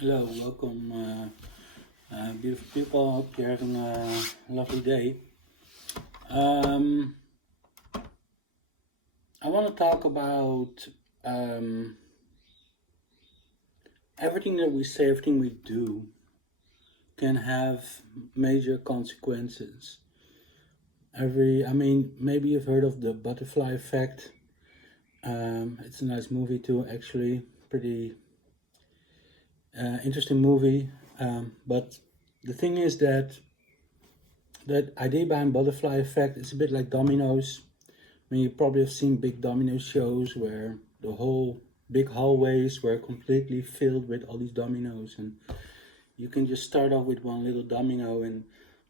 Hello, welcome, beautiful people. Hope you're having a lovely day. Um, I want to talk about um, everything that we say, everything we do can have major consequences. Maybe you've heard of the butterfly effect. It's a nice movie too, actually. Pretty interesting movie. But the thing is that idea behind butterfly effect is a bit like dominoes. You probably have seen big domino shows where the whole big hallways were completely filled with all these dominoes, and you can just start off with one little domino, and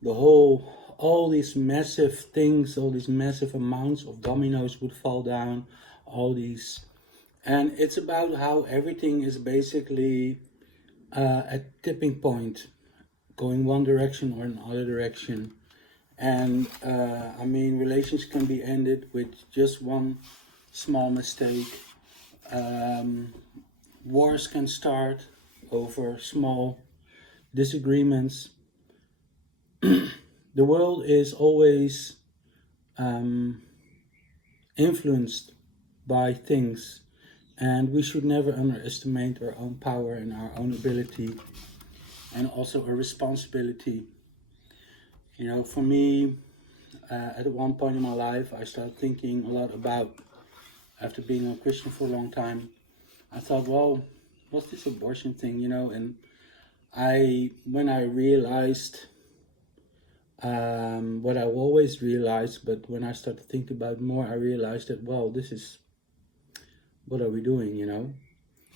all these massive things, all these massive amounts of dominoes would fall down, all these, and it's about how everything is basically a tipping point, going one direction or another direction. And relations can be ended with just one small mistake. Um, Wars can start over small disagreements. The world is always influenced by things, and we should never underestimate our own power and our own ability, and also a responsibility. For me, at one point in my life, I started thinking a lot about, after being a Christian for a long time, I thought, well, what's this abortion thing, And when I realized what I always realized, but when I started thinking about it more, I realized that, well, this is, what are we doing?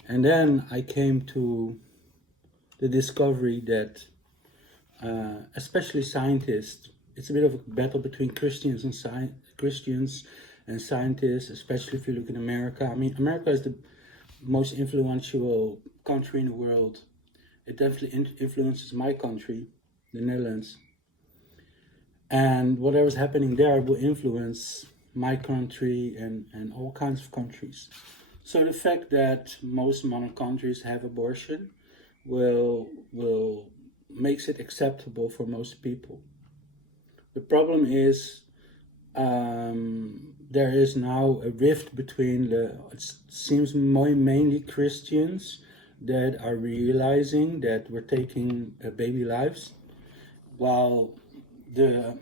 And then I came to the discovery that, especially scientists, it's a bit of a battle between Christians and scientists, especially if you look in America. America is the most influential country in the world. It definitely influences my country, the Netherlands. And whatever's happening there will influence my country and all kinds of countries. So the fact that most modern countries have abortion will makes it acceptable for most people. The problem is there is now a rift between it seems mainly Christians that are realizing that we're taking baby lives, while the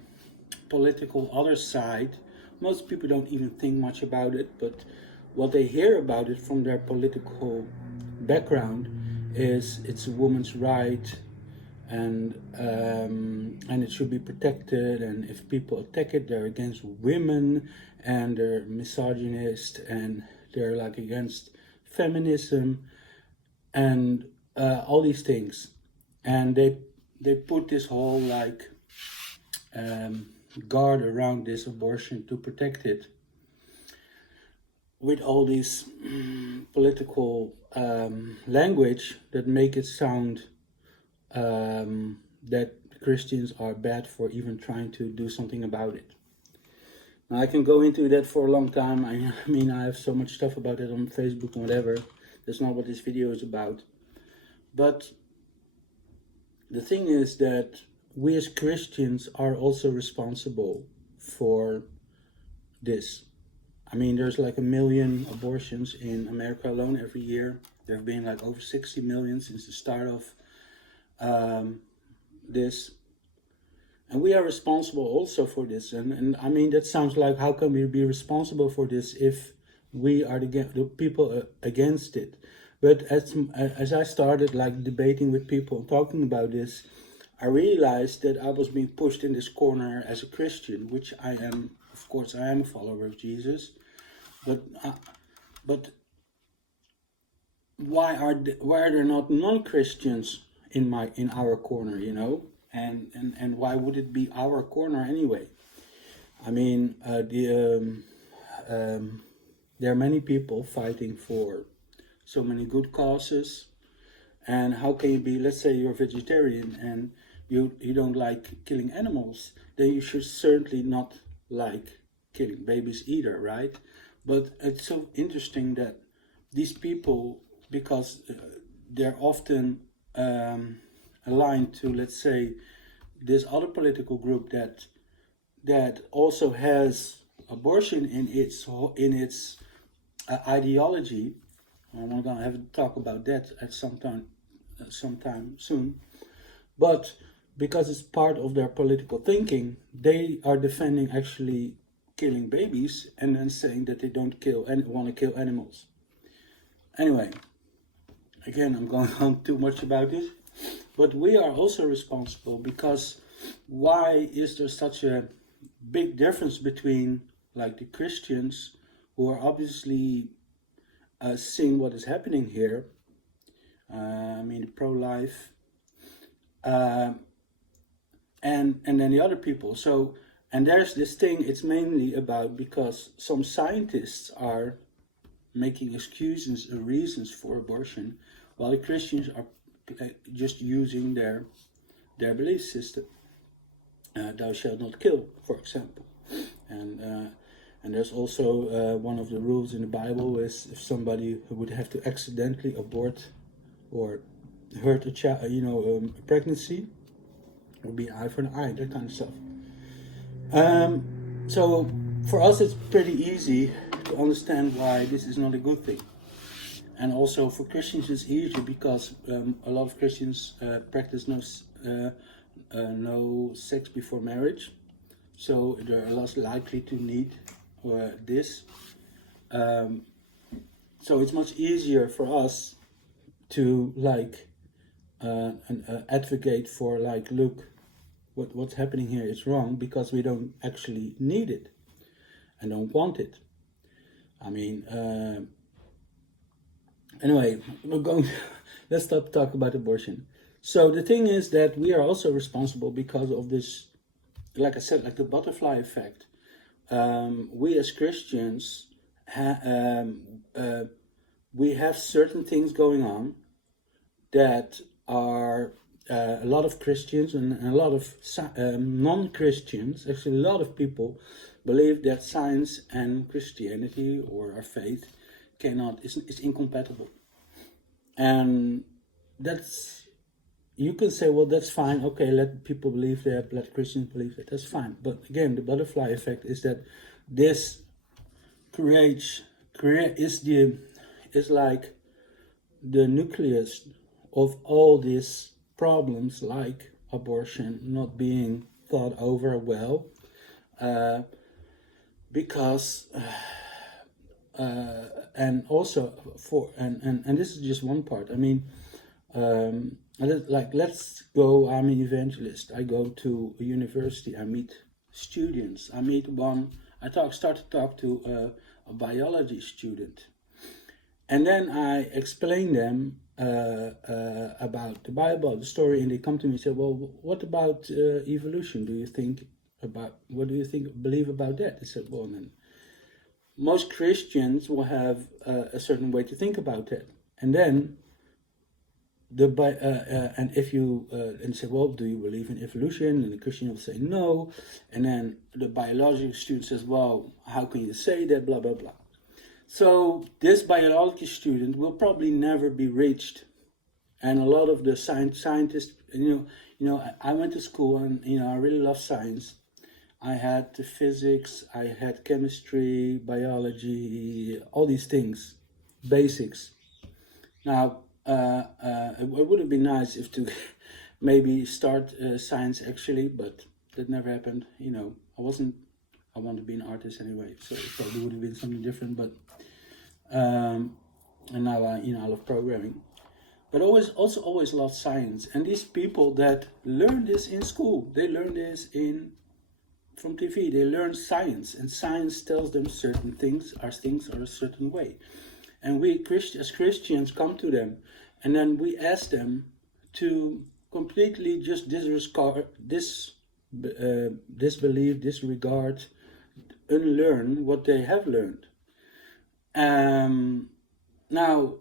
political other side, most people don't even think much about it, but what they hear about it from their political background is it's a woman's right, and it should be protected, and if people attack it, they're against women, and they're misogynist, and they're like against feminism, and all these things. And they put this whole like guard around this abortion to protect it with all these political language that make it sound that Christians are bad for even trying to do something about it. Now, I can go into that for a long time. I have so much stuff about it on Facebook and whatever. That's not what this video is about. But the thing is that we as Christians are also responsible for this. There's like 1 million abortions in America alone every year. There have been like over 60 million since the start of this. And we are responsible also for this. And that sounds like, how can we be responsible for this if we are the people against it? But as I started like debating with people and talking about this, I realized that I was being pushed in this corner as a Christian, which I am. Of course, I am a follower of Jesus. But why are there not non-Christians in our corner, and why would it be our corner anyway? There are many people fighting for so many good causes, and how can you be, let's say you're a vegetarian and you don't like killing animals, then you should certainly not like killing babies either, right? But it's so interesting that these people, because they're often aligned to, let's say, this other political group that also has abortion in its ideology. I'm gonna have a talk about that at sometime soon. But because it's part of their political thinking, they are defending actually killing babies and then saying that they don't kill and want to kill animals. Anyway, again, I'm going on too much about this, but we are also responsible because why is there such a big difference between like the Christians who are obviously seeing what is happening here, pro-life, and then the other people. So, and there's this thing, it's mainly about because some scientists are making excuses and reasons for abortion, while the Christians are just using their belief system. Thou shalt not kill, for example. And there's also one of the rules in the Bible is if somebody would have to accidentally abort or hurt a child, a pregnancy, it would be eye for an eye, that kind of stuff. So for us, it's pretty easy to understand why this is not a good thing. And also for Christians, it's easier because a lot of Christians practice no sex before marriage, so they're less likely to need this. So it's much easier for us to advocate for look, what's happening here is wrong, because we don't actually need it and don't want it. Anyway, let's stop talking about abortion. So the thing is that we are also responsible because of this, like I said, like the butterfly effect. We as Christians, we have certain things going on that are a lot of Christians and a lot of non-Christians, actually a lot of people, believe that science and Christianity or our faith is incompatible. And that's, you can say, well, that's fine, okay, let people believe that, let Christians believe that, that's fine. But again, the butterfly effect is that this is like the nucleus of all these problems, like abortion not being thought over well, because and also and this is just one part. Let's go, I'm an evangelist, I go to a university, I meet students, start to talk to a biology student, and then I explain them about the Bible, the story, and they come to me and say, well, what about evolution? What do you believe about that? I said, well, then most Christians will have a certain way to think about that. And then and if you and say, well, do you believe in evolution? And the Christian will say no. And then the biology student says, well, how can you say that? Blah blah blah. So this biology student will probably never be reached. And a lot of the scientists, I went to school and I really love science. I had the physics, I had chemistry, biology, all these things, basics. Now, it would have been nice if to maybe start science actually, but that never happened. I wanted to be an artist anyway, so it probably would have been something different. But and now I love programming, but always loved science. And these people that learn this in school, they learn this from TV. They learn science, and science tells them certain things are a certain way. And we as Christians come to them, and then we ask them to completely just disregard, disbelieve, disregard, unlearn what they have learned. Now,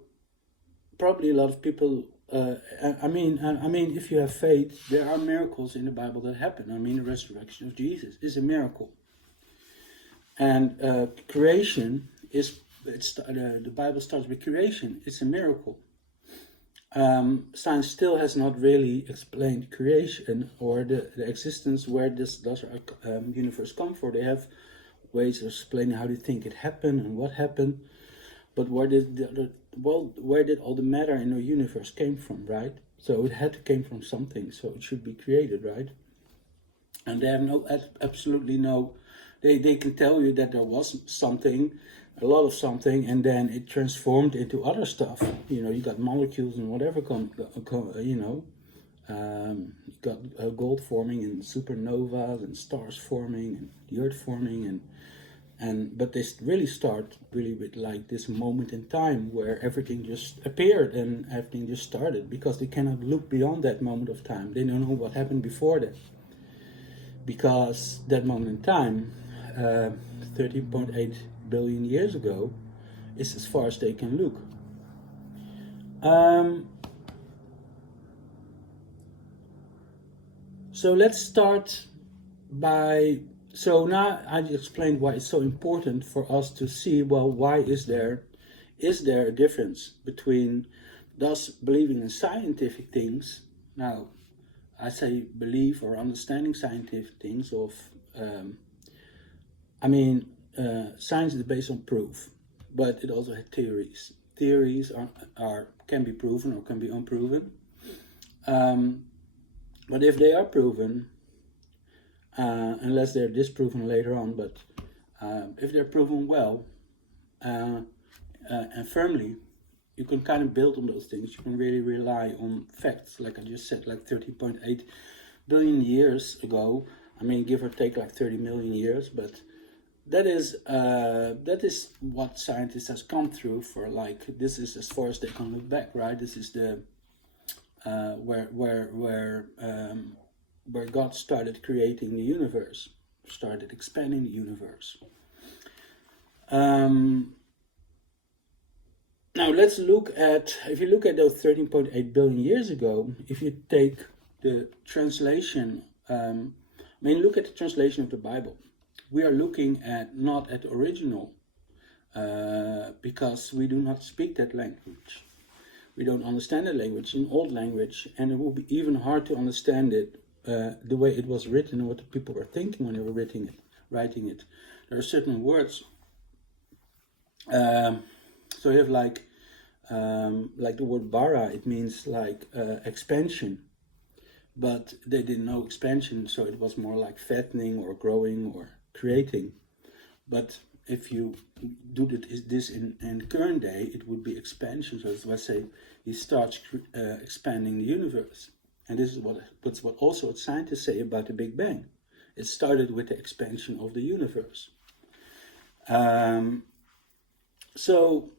probably a lot of people. If you have faith, there are miracles in the Bible that happen. The resurrection of Jesus is a miracle, and creation is. The Bible starts with creation. It's a miracle. science still has not really explained creation or the existence where does our universe come from. They have ways of explaining how they think it happened and what happened, but where did all the matter in the universe came from, right? So it had to came from something, so it should be created, right? And they have absolutely no. They can tell you that there was something, a lot of something, and then it transformed into other stuff. You got molecules and whatever you got gold forming and supernovas and stars forming and the earth forming but they really start with like this moment in time where everything just appeared and everything just started, because they cannot look beyond that moment of time. They don't know what happened before that, because that moment in time, 13.8 billion years ago, is as far as they can look. So let's start by, so now I explained why it's so important for us to see, well, why is there a difference between thus believing in scientific things? Now, I say believe or understanding scientific things science is based on proof, but it also has theories. Theories can be proven or can be unproven. But if they are proven, unless they're disproven later on, but if they're proven well and firmly, you can kind of build on those things. You can really rely on facts, like I just said, like 13.8 billion years ago. I mean, give or take like 30 million years, but that is what scientists has come through for. Like, this is as far as they can look back, right? This is the where God started creating the universe, started expanding the universe. Now let's look at, if you look at those 13.8 billion years ago, if you take the translation, look at the translation of the Bible. We are looking at not at the original, because we do not speak that language. We don't understand the language, in old language, and it will be even hard to understand it the way it was written and what the people were thinking when they were writing it. There are certain words. So you have like the word bara. It means like expansion, but they didn't know expansion, so it was more like fattening or growing or creating. But if you do this in current day, it would be expansion. So let's say he starts expanding the universe, and this is what also scientists say about the Big Bang. It started with the expansion of the universe. So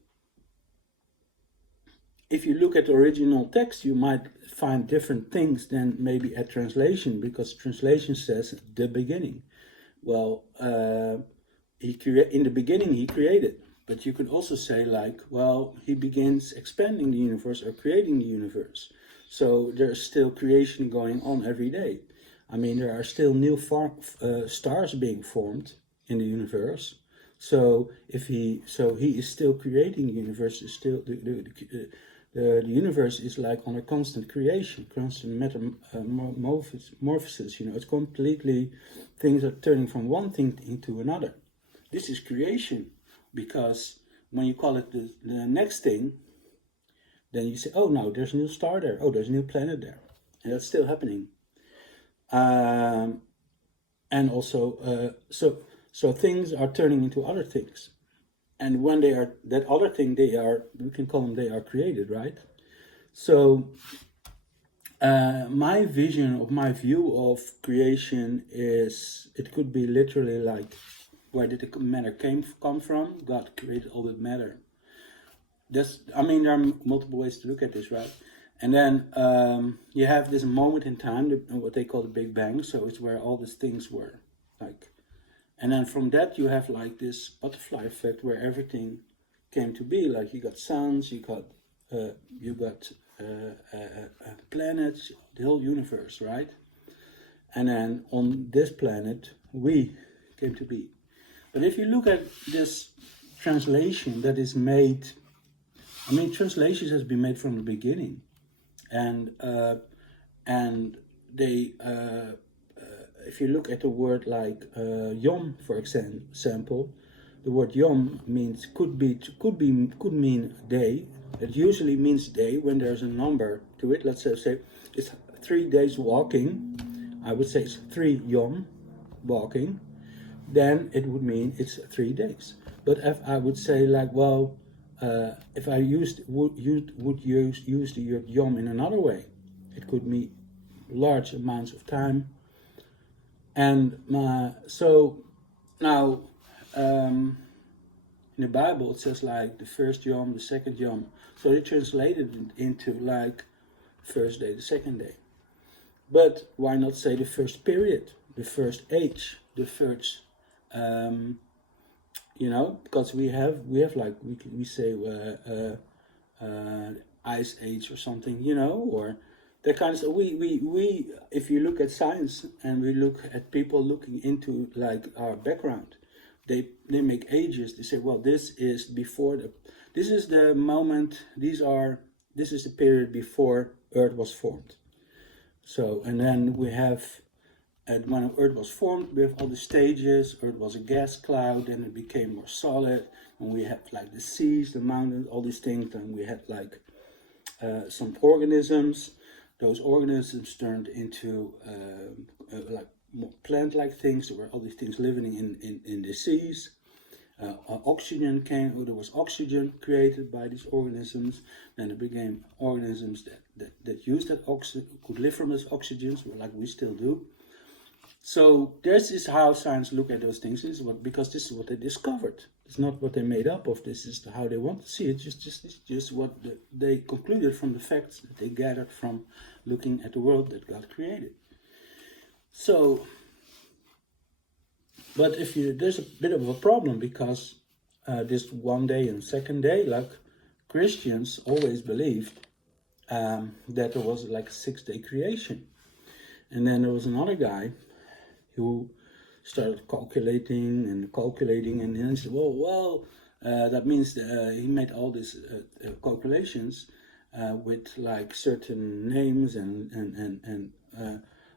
if you look at the original text, you might find different things than maybe at translation, because translation says the beginning. Well, in the beginning he created, but you could also say like, well, he begins expanding the universe or creating the universe. So there's still creation going on every day. I mean, there are still new stars being formed in the universe. So he is still creating the universe. Is still the universe is like on a constant creation, constant metamorphosis. It's completely, things are turning from one thing into another. This is creation, because when you call it the next thing, then you say, oh, no, there's a new star there. Oh, there's a new planet there. And that's still happening. And also, so things are turning into other things. And when they are, that other thing, we can call them, they are created, right? So my view of creation is, it could be literally like, where did the matter come from? God created all the matter. There are multiple ways to look at this, right? And then you have this moment in time, what they call the Big Bang. So it's where all these things were, like, and then from that you have like this butterfly effect where everything came to be. Like, you got suns, you got planets, the whole universe, right? And then on this planet we came to be. But if you look at this translation that is made, translations has been made from the beginning. and they if you look at the word like Yom, for example, the word Yom means could mean day. It usually means day when there's a number to it. Let's say it's 3 days walking. I would say it's 3 Yom walking. Then it would mean it's 3 days. But if I would say like, well, if I would use the word Yom in another way, it could mean large amounts of time. And so now in the Bible it says like the first Yom, the second Yom. So they translated it into like first day, the second day. But why not say the first period, the first age, the first, because we have like we say ice age or something, or that kind of stuff. We if you look at science and we look at people looking into like our background, they make ages. They say, well, this is this is the moment. This is the period before Earth was formed. So, and then we have, when Earth was formed, we have all the stages. Earth was a gas cloud, and it became more solid. And we had like the seas, the mountains, all these things. And we had like some organisms. Those organisms turned into like more plant-like things. There were all these things living in the seas. Oxygen came, there was oxygen created by these organisms. Then it became organisms that used that oxygen, could live from those oxygens, like we still do. So this is how science look at those things. Because this is what they discovered. It's not what they made up of. This is how they want to see it. Just what they concluded from the facts that they gathered from looking at the world that God created. So, but there's a bit of a problem, because this one day and second day, like Christians always believed that there was like a 6-day creation. And then there was another guy who started calculating, and then he said, well, that means he made all these calculations with like certain names and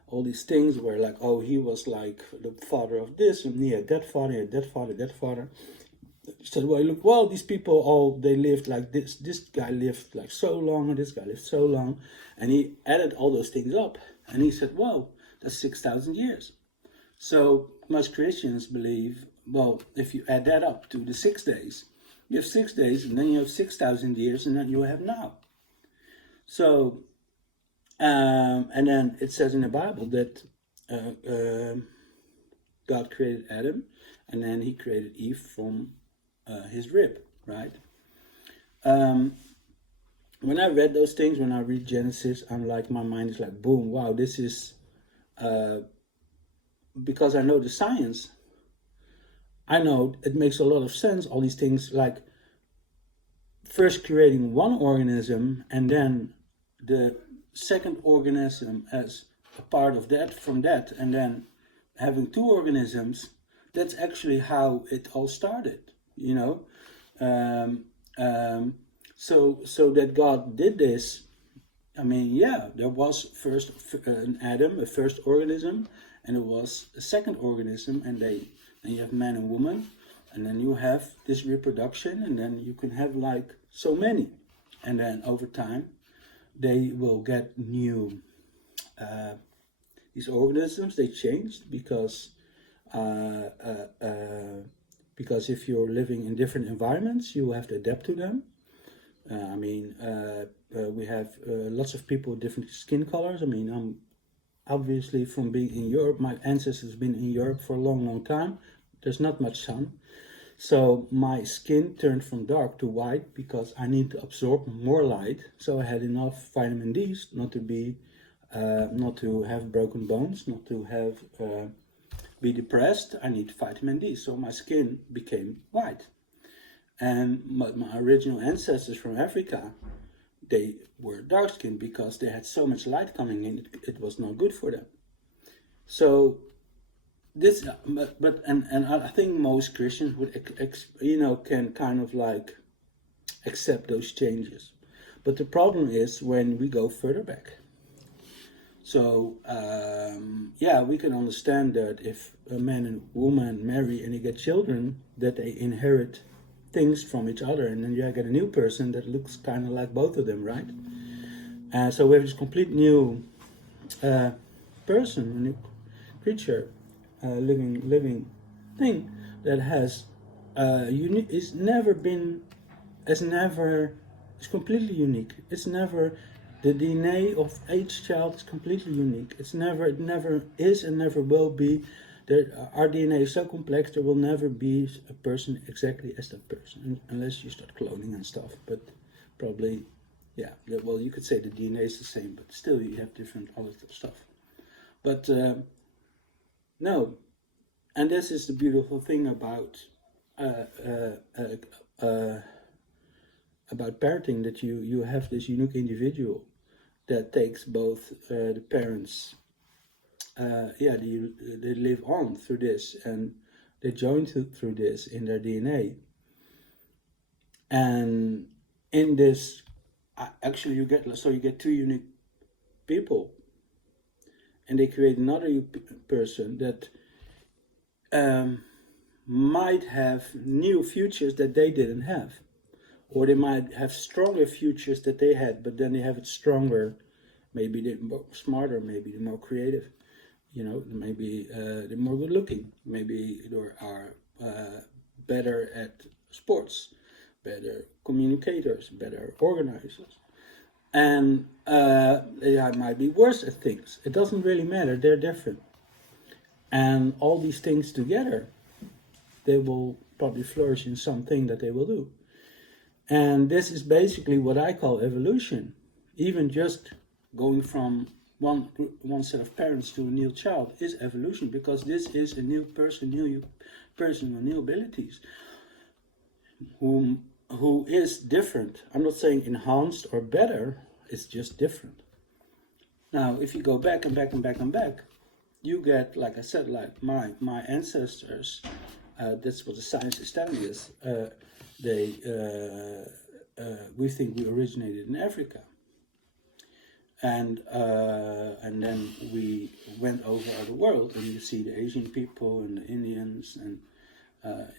all these things where like, oh, he was like the father of this, and he had that father, he had that father, that father. He said, well, look, well, these people they lived like this. This guy lived like so long, and this guy lived so long. And he added all those things up. And he said, well, that's 6,000 years. So most Christians believe, well, if you add that up to the 6 days, you have 6 days, and then you have 6,000 years, and then you have now. So, and then it says in the Bible that God created Adam, and then he created Eve from his rib, right? When I read those things, when I read Genesis, I'm like, my mind is like, boom, wow, this is, because I know the science, I know it makes a lot of sense, all these things, like first creating one organism, and then the second organism as a part of that, from that, and then having 2 organisms. That's actually how it all started, so that God did this. I mean, yeah, there was first an Adam, a first organism, and there was a second organism, and then you have man and woman, and then you have this reproduction, and then you can have like so many, and then over time they will get new. These organisms, they changed because if you're living in different environments, you have to adapt to them. We have lots of people with different skin colors. I mean, I'm obviously from being in Europe, my ancestors have been in Europe for a long, long time. There's not much sun. So my skin turned from dark to white because I need to absorb more light. So I had enough vitamin D's not to have broken bones, not to have be depressed. I need vitamin D. So my skin became white. And my original ancestors from Africa, they were dark skinned because they had so much light coming in. It was not good for them. So this, and I think most Christians would, can kind of like accept those changes. But the problem is when we go further back. So, yeah, we can understand that if a man and woman marry and they get children, that they inherit things from each other, and then you get a new person that looks kind of like both of them, right? So we have this complete new person, a new creature, living thing that has unique. It's completely unique. It's never. The DNA of each child is completely unique. It never is and never will be. Our DNA is so complex, there will never be a person exactly as that person, unless you start cloning and stuff. But probably, yeah, well, you could say the DNA is the same, but still you have different other stuff. But no, and this is the beautiful thing about parenting, that you have this unique individual that takes both the parents, they live on through this, and they join through this in their DNA. And in this, actually, you get two unique people, and they create another person that might have new futures that they didn't have. Or they might have stronger futures that they had, but then they have it stronger. Maybe they're smarter, maybe they're more creative, maybe they're more good looking, maybe they are better at sports, better communicators, better organizers. And they might be worse at things. It doesn't really matter, they're different. And all these things together, they will probably flourish in something that they will do. And this is basically what I call evolution. Even just going from one set of parents to a new child is evolution, because this is a new person with new abilities, who is different. I'm not saying enhanced or better, it's just different. Now, if you go back and back and back and back, you get, like I said, like my ancestors, that's what the science is telling us, we think we originated in Africa, and then we went over the world, and you see the Asian people and the Indians, and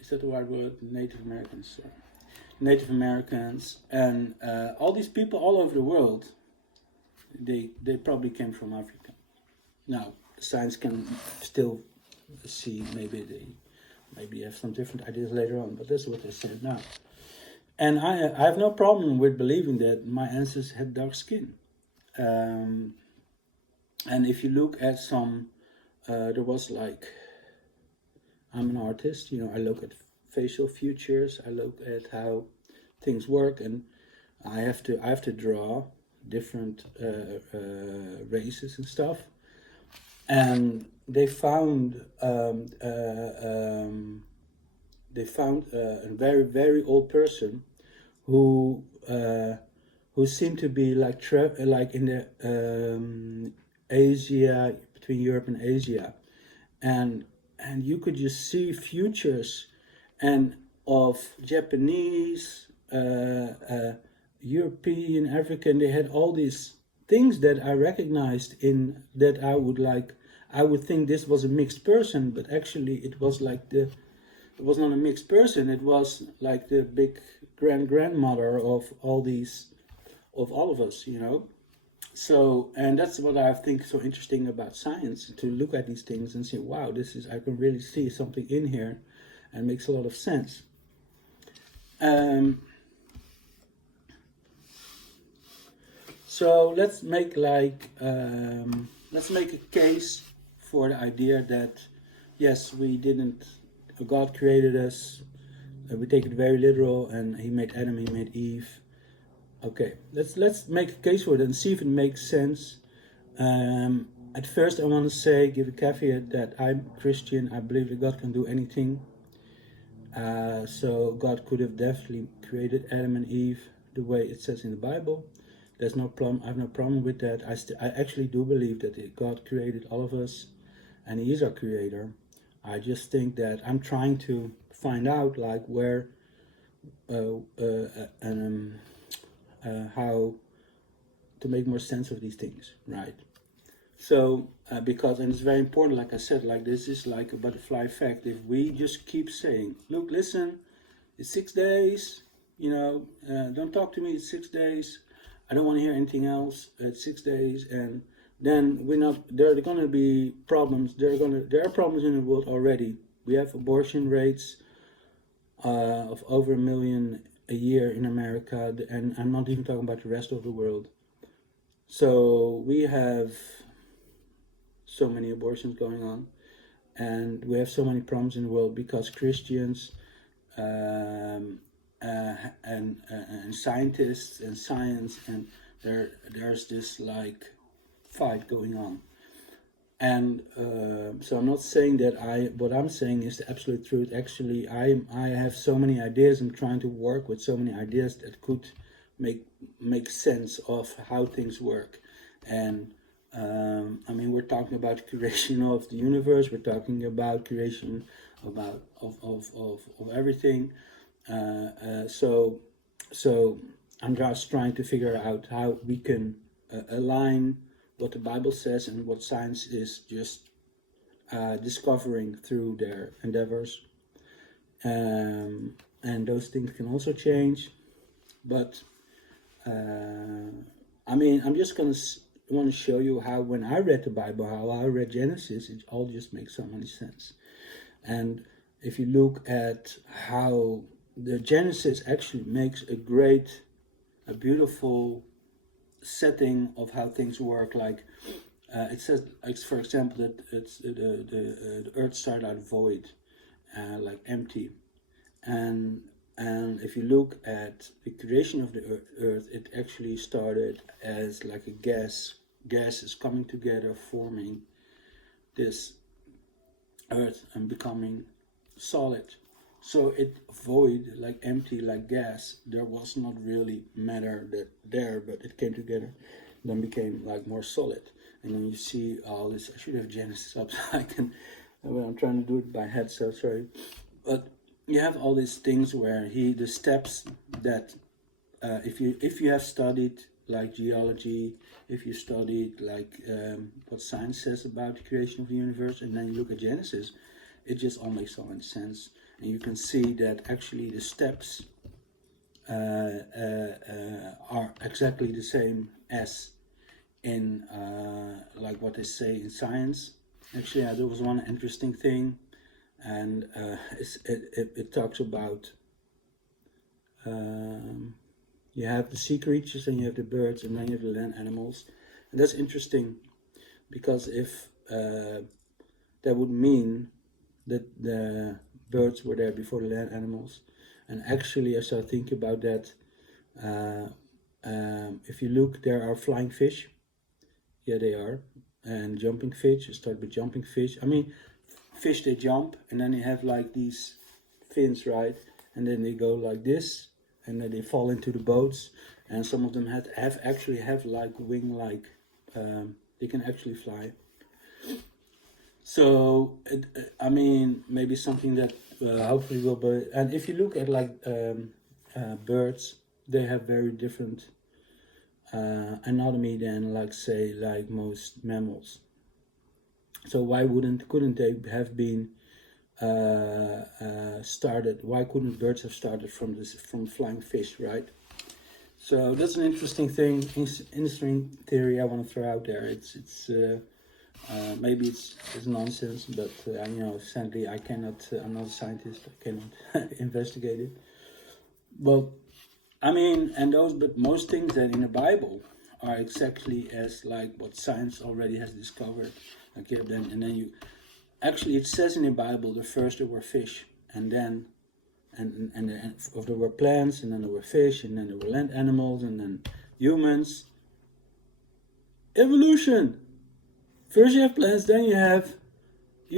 is that the right word? Native Americans, and all these people all over the world, they probably came from Africa. Now, science can still see maybe have some different ideas later on, but that's what they said now. And I have no problem with believing that my ancestors had dark skin. And if you look at some, there was like, I'm an artist, I look at facial features, I look at how things work, and I have to draw different races and stuff. And they found a very, very old person who seemed to be like in the Asia, between Europe and Asia, and you could just see futures and of Japanese, European, African. They had all these things that I recognized in that I would think this was a mixed person, but actually it was not a mixed person. It was like the big grandmother of all of us, So, and that's what I think so interesting about science, to look at these things and say, wow, I can really see something in here, and makes a lot of sense. So let's make a case for the idea that yes, God created us. We take it very literal, and He made Adam, He made Eve. Okay, let's make a case for it and see if it makes sense. At first, I want to give a caveat that I'm Christian. I believe that God can do anything. So God could have definitely created Adam and Eve the way it says in the Bible. There's no problem. I have no problem with that. I actually do believe that God created all of us, and He is our creator. I just think that I'm trying to find out, like, where how to make more sense of these things, right? So because, and it's very important, like I said, like this is like a butterfly effect. If we just keep saying, look, listen, it's 6 days, don't talk to me, it's 6 days, I don't want to hear anything else, it's 6 days, and then there are going to be problems. There are problems in the world already. We have abortion rates of over 1 million a year in America, and I'm not even talking about the rest of the world. So we have so many abortions going on, and we have so many problems in the world because Christians and scientists and science, and there's this like fight going on. And so I'm not saying that what I'm saying is the absolute truth. Actually, I have so many ideas. I'm trying to work with so many ideas that could make sense of how things work. And I mean, we're talking about creation of the universe. We're talking about creation of everything. So I'm just trying to figure out how we can align what the Bible says and what science is just discovering through their endeavors. And those things can also change. But I mean, I'm just want to show you how, when I read the Bible, how I read Genesis, it all just makes so much sense. And if you look at how the Genesis actually makes a beautiful setting of how things work. Like it says, for example, that it's the earth started out void, like empty, and if you look at the creation of the earth, it actually started as like a gas. Gas is coming together, forming this earth and becoming solid. So it void, like empty, like gas, there was not really matter there, but it came together, then became like more solid. And then you see all this. I should have Genesis up so I can, well, I'm trying to do it by head, so sorry. But you have all these things where the steps that if you have studied like geology, if you studied like what science says about the creation of the universe, and then you look at Genesis, it just all makes so much sense. And you can see that actually the steps are exactly the same as in like what they say in science. Actually, there was one interesting thing, and it talks about you have the sea creatures, and you have the birds, and then you have the land animals. And that's interesting because if that would mean that the birds were there before the land animals. And actually, I started thinking about that. If you look, there are flying fish. Yeah, they are. And jumping fish. You start with jumping fish. I mean, fish, they jump, and then they have like these fins, right? And then they go like this, and then they fall into the boats. And some of them actually have like wing, like they can actually fly. So, I mean, maybe something that hopefully will be. And if you look at like birds, they have very different anatomy than, like, say, like most mammals. So why couldn't they have been started? Why couldn't birds have started from flying fish, right? So that's an interesting thing, interesting theory I want to throw out there. It's maybe it's nonsense, but sadly I cannot. I'm not a scientist. I cannot investigate it. Well, I mean, but most things that in the Bible are exactly as like what science already has discovered. Okay, then you actually, it says in the Bible, the first there were fish, and then there were plants, and then there were fish, and then there were land animals, and then humans. Evolution. First you have plants, then you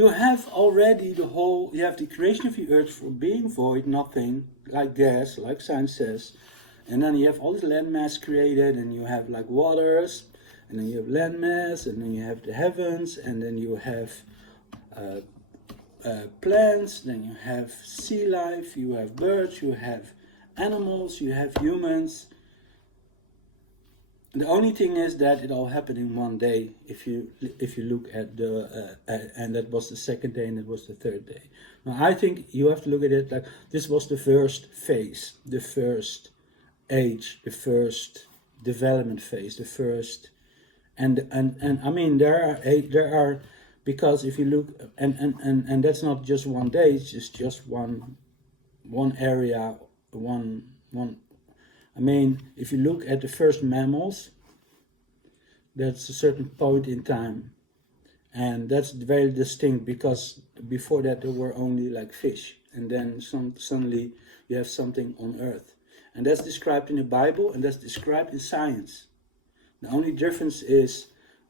have already you have the creation of the earth for being void, nothing, like gas, like science says. And then you have all this land mass created, and you have like waters, and then you have land mass, and then you have the heavens, and then you have plants, then you have sea life, you have birds, you have animals, you have humans. The only thing is that it all happened in one day. If you look at the and that was the second day and it was the third day. Now I think you have to look at it like this was the first phase, the first age, the first development phase, the first, and I mean there are because if you look and that's not just one day, it's just one area, one. I mean, if you look at the first mammals, that's a certain point in time, and that's very distinct because before that there were only like fish, and then suddenly you have something on Earth, and that's described in the Bible and that's described in science. The only difference is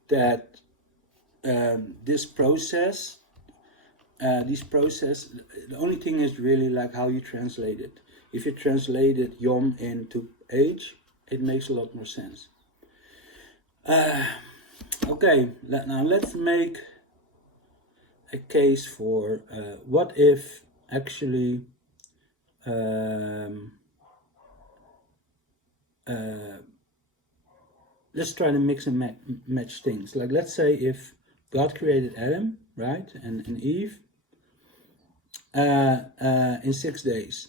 that this process, the only thing is really like how you translate it. If you translated yom into age, it makes a lot more sense. Okay, now let's make a case for what if actually let's try to mix and match things. Like let's say if God created Adam, right, and Eve in 6 days.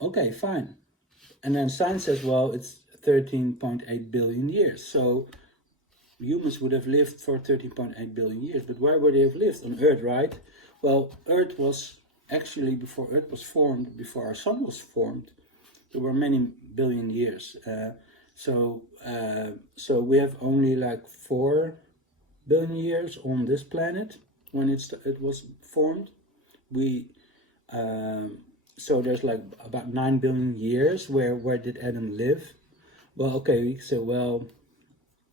Okay, fine. And then science says, well, it's 13.8 billion years. So humans would have lived for 13.8 billion years. But where would they have lived? On Earth, right? Well, Earth was actually, before Earth was formed, before our sun was formed, there were many billion years. So we have only like 4 billion years on this planet when it was formed. So there's like about 9 billion years. Where did Adam live? Well, okay, so well,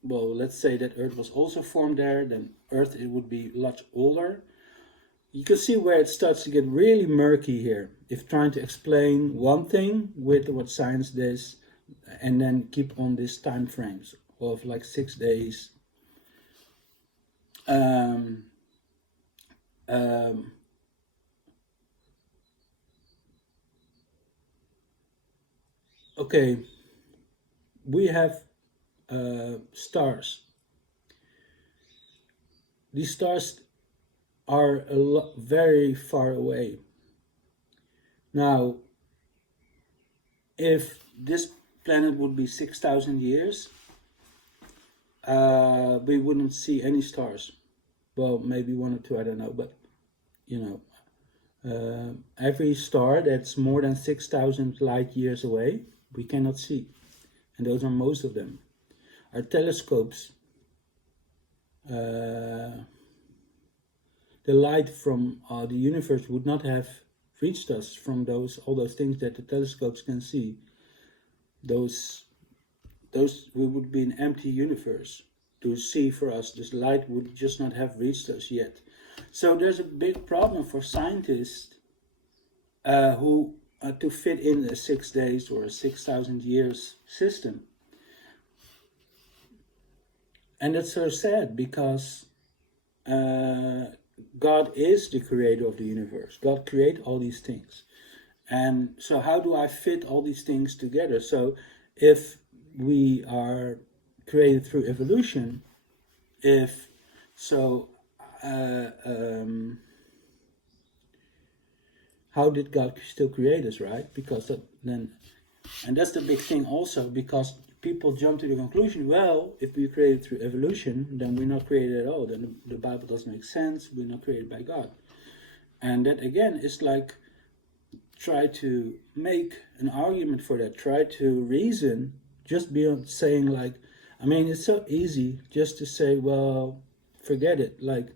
let's say that Earth was also formed there. Then Earth, it would be much older. You can see where it starts to get really murky here. If trying to explain one thing with what science does, and then keep on these time frames of like 6 days. Okay, we have stars. These stars are very far away. Now, if this planet would be 6,000 years, we wouldn't see any stars. Well, maybe 1 or 2, I don't know, but you know, every star that's more than 6,000 light years away, we cannot see, and those are most of them. Our telescopes, the light from the universe would not have reached us from all those things that the telescopes can see. Those we would be an empty universe to see for us. This light would just not have reached us yet. So there's a big problem for scientists who to fit in a 6 days or a 6,000 years system. And that's so sad because God is the creator of the universe. God created all these things. And so how do I fit all these things together? So if we are created through evolution, how did God still create us, right? Because and that's the big thing also, because people jump to the conclusion, well, if we created through evolution, then we're not created at all. Then the Bible doesn't make sense. We're not created by God. And that again is like, try to make an argument for that. Try to reason, just beyond saying like, I mean, it's so easy just to say, well, forget it. Like,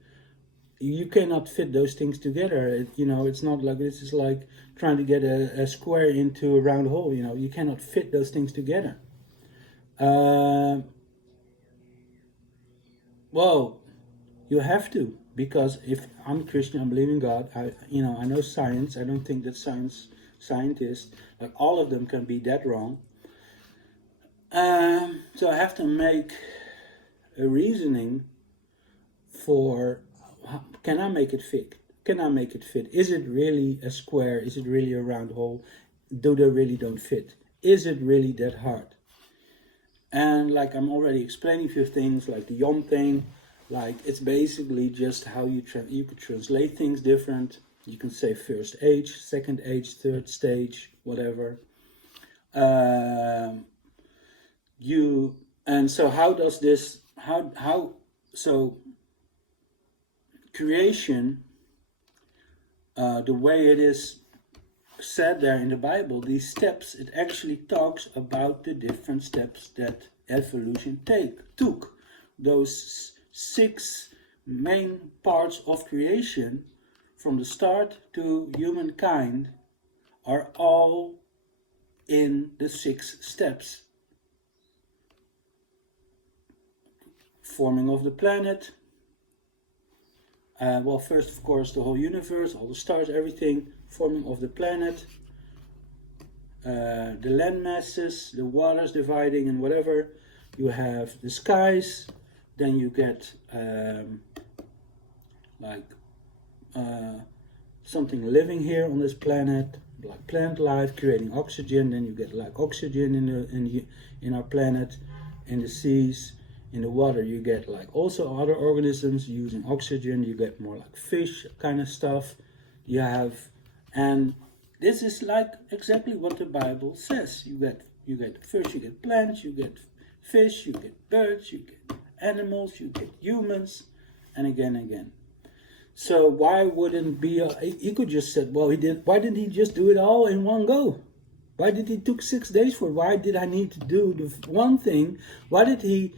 you cannot fit those things together. It's not like, this is like trying to get a square into a round hole. You cannot fit those things together. Well, you have to, because if I'm Christian, I believe in God. I know science. I don't think that scientists, like all of them, can be that wrong. So I have to make a reasoning for, can I make it fit? Can I make it fit? Is it really a square? Is it really a round hole? Do they really don't fit? Is it really that hard? And like I'm already explaining a few things, like the Yom thing, like it's basically just how you could translate things different. You can say first age, second age, third stage, whatever. So how does this so creation, the way it is said there in the Bible, these steps, it actually talks about the different steps that evolution took. Those 6 main parts of creation, from the start to humankind, are all in the 6 steps. Forming of the planet. Well, first, of course, the whole universe, all the stars, everything. Forming of the planet. The land masses, the waters dividing and whatever. You have the skies. Then you get something living here on this planet, like plant life, creating oxygen. Then you get like oxygen in our planet, in the seas. In the water you get like also other organisms using oxygen. You get more like fish kind of stuff. You have, and this is like exactly what the Bible says. You get first you get plants, you get fish, you get birds, you get animals, you get humans, and again. So why wouldn't be he could just said, well, why didn't he just do it all in one go? Why did he took 6 days for it? Why did I need to do the one thing? Why did he,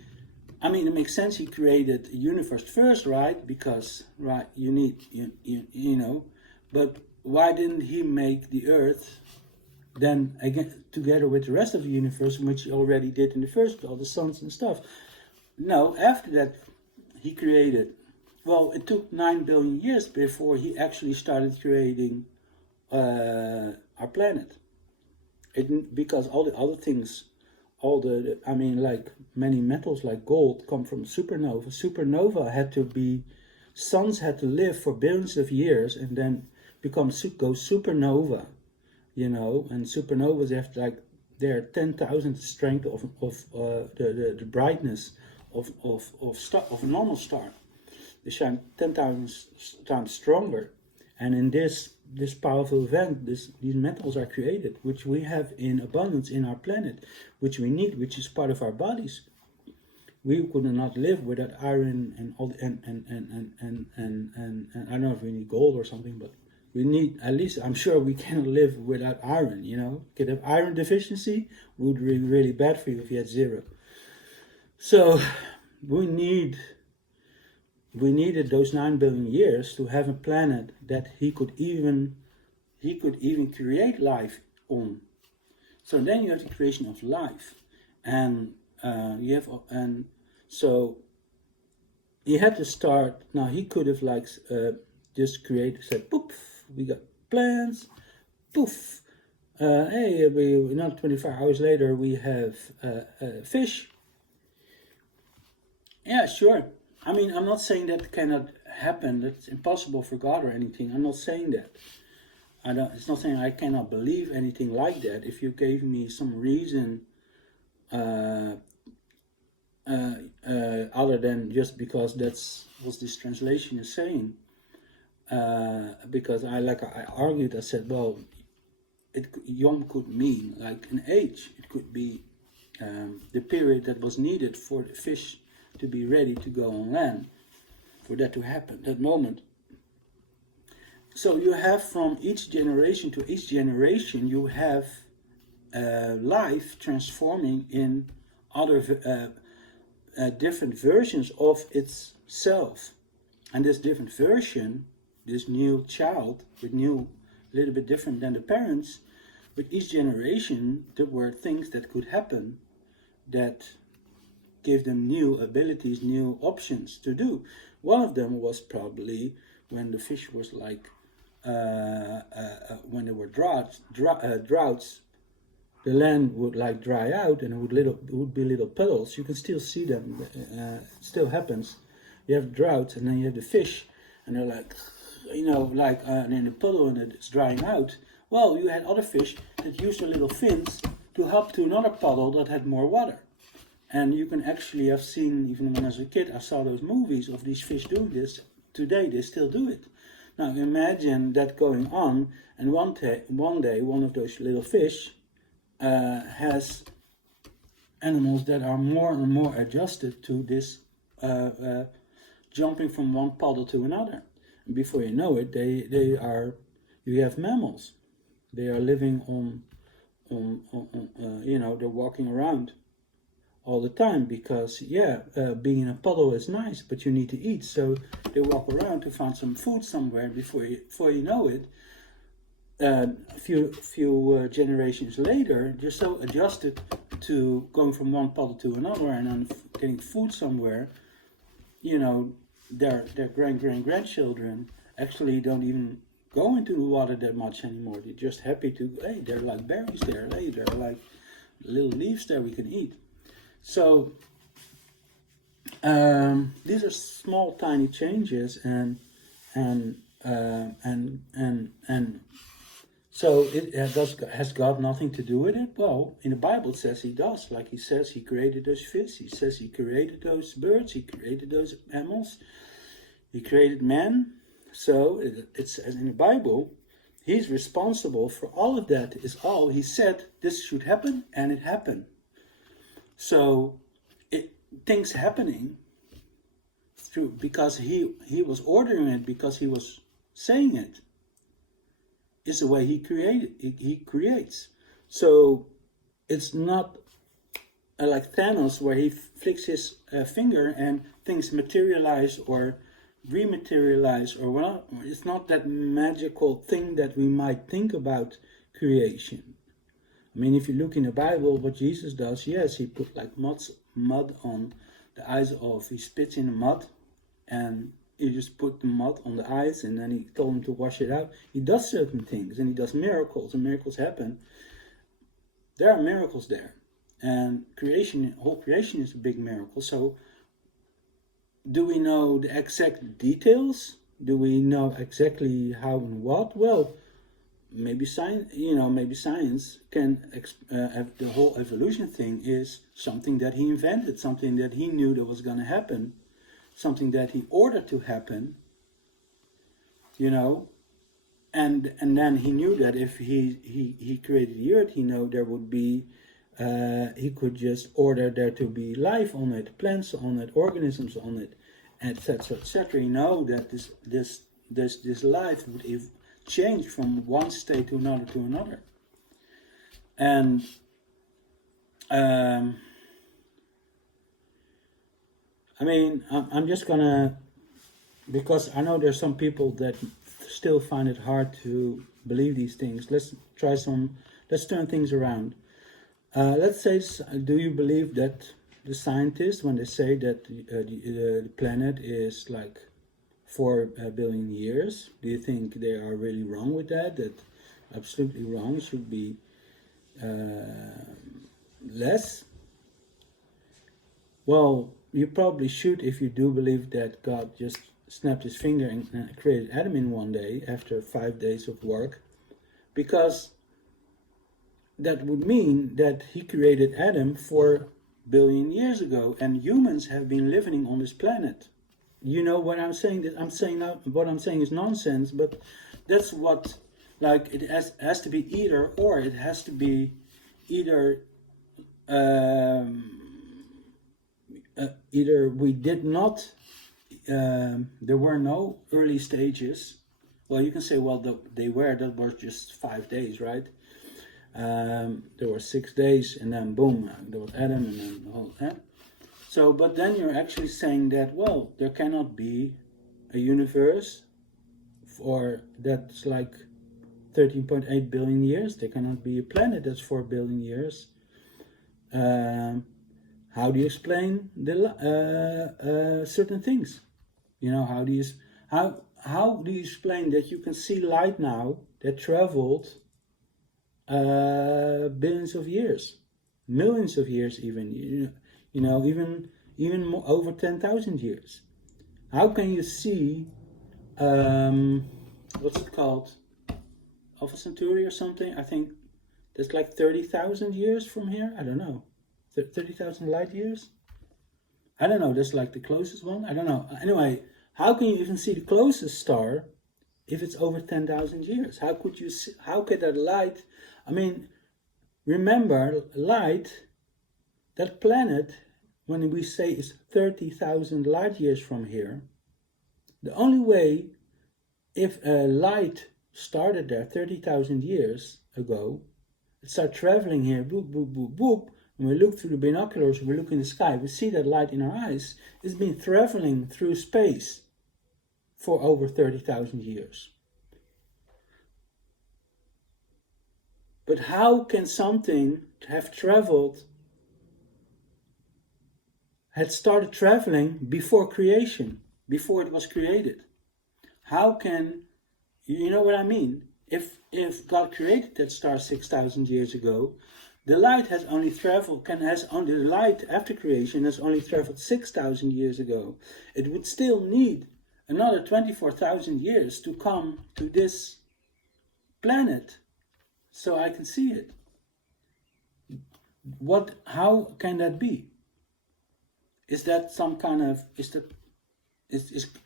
I mean, it makes sense he created the universe first, right? Because, right, you need, you know, but why didn't he make the earth then again together with the rest of the universe, which he already did in the first, all the suns and stuff? No, after that he created, well, it took 9 billion years before he actually started creating our planet. Because all the other things, I mean, like many metals like gold come from supernova. Supernova had to be, suns had to live for billions of years and then go supernova, you know, and supernovas have like, they're 10,000 strength of the brightness of a normal star. They shine 10,000 times stronger. And in this powerful event, these metals are created, which we have in abundance in our planet, which we need, which is part of our bodies. We could not live without iron and all, and I don't know if we need gold or something, but we need, at least I'm sure we cannot live without iron. You know, could have iron deficiency would be really bad for you if you had 0. So we needed those 9 billion years to have a planet that he could even create life on. So then you have the creation of life, and so he had to start. Now he could have like just said, poof, we got plants, poof. Hey, not 24 hours later we have fish. Yeah, sure. I mean, I'm not saying that cannot happen, that's impossible for God or anything. I'm not saying that. It's not saying I cannot believe anything like that. If you gave me some reason other than just because that's what this translation is saying. Because I argued, I said, well, Yom could mean like an age. It could be the period that was needed for the fish to be ready to go on land, for that to happen, that moment. So you have from each generation to each generation, you have life transforming in other different versions of itself. And this different version, this new child, with new, a little bit different than the parents, with each generation there were things that could happen that gave them new abilities, new options to do. One of them was probably when the fish was like, when there were droughts, the land would like dry out and it would be little puddles. You can still see them, it still happens. You have droughts and then you have the fish and they're like, you know, like in the puddle and it's drying out. Well, you had other fish that used their little fins to hop to another puddle that had more water. And you can actually have seen, even when I was a kid, I saw those movies of these fish doing this. Today they still do it. Now imagine that going on, and one day one of those little fish has animals that are more and more adjusted to this jumping from one puddle to another. And before you know it, you have mammals. They are living on they're walking around all the time because being in a puddle is nice, but you need to eat, so they walk around to find some food somewhere. Before you know it, a few generations later, they're so adjusted to going from one puddle to another and then getting food somewhere. Their grandchildren actually don't even go into the water that much anymore. They're just happy to, hey, there are like berries there, hey, there are like little leaves there we can eat. So these are small, tiny changes, and so it has God nothing to do with it? Well, in the Bible it says He does. Like He says He created those fish. He says He created those birds. He created those mammals. He created man. So it says in the Bible, He's responsible for all of that. Is all He said this should happen, and it happened. So things happening through because he was ordering it, because He was saying it, is the way He creates. So it's not like Thanos, where he flicks his finger and things materialize or rematerialize, or well, it's not that magical thing that we might think about creation. I mean, if you look in the Bible, what Jesus does, yes, He put like mud on the eyes He spits in the mud, and He just put the mud on the eyes, and then He told him to wash it out. He does certain things, and He does miracles, and miracles happen. There are miracles there, and whole creation is a big miracle. So, do we know the exact details? Do we know exactly how and what? Well, maybe science can have the whole evolution thing is something that He invented, something that He knew that was going to happen, something that He ordered to happen, and then He knew that if he created the earth, He knew there would be, He could just order there to be life on it, plants on it, organisms on it, etc., etc. He know that this life would change from one state to another. And I'm just gonna, because I know there's some people that still find it hard to believe these things. Let's turn things around. Let's say, do you believe that the scientists, when they say that the planet is like 4 billion years, do you think they are really wrong with that? That absolutely wrong, it should be less? Well, you probably should, if you do believe that God just snapped His finger and created Adam in one day after 5 days of work, because that would mean that He created Adam 4 billion years ago, and humans have been living on this planet. You know what I'm saying? That what I'm saying is nonsense, but that's what, like, it has to be either or. It has to be either either we did not, there were no early stages. Well, you can say, well, that was just 5 days, right? There were 6 days, and then boom, there was Adam, and then the whole. So, but then you're actually saying that, well, there cannot be a universe that's like 13.8 billion years. There cannot be a planet that's 4 billion years. How do you explain the certain things? How do you explain that you can see light now that traveled billions of years, millions of years, even even more, over 10,000 years? How can you see what's it called, Alpha Centauri or something? I think that's like 30,000 years from here. I don't know. 30,000 light years? I don't know, that's like the closest one? I don't know. Anyway, how can you even see the closest star if it's over 10,000 years? How could you see, how could that light, I mean, remember, light, that planet, when we say is 30,000 light years from here, the only way, if a light started there 30,000 years ago, it started traveling here, boop, boop, boop, boop, and we look through the binoculars, we look in the sky, we see that light in our eyes, it's been traveling through space for over 30,000 years. But how can something have traveled, had started traveling before creation, before it was created? How can, you know what I mean? If God created that star 6,000 years ago, the light has only traveled, the light after creation has only traveled 6,000 years ago. It would still need another 24,000 years to come to this planet so I can see it. How can that be? Is that some kind of, is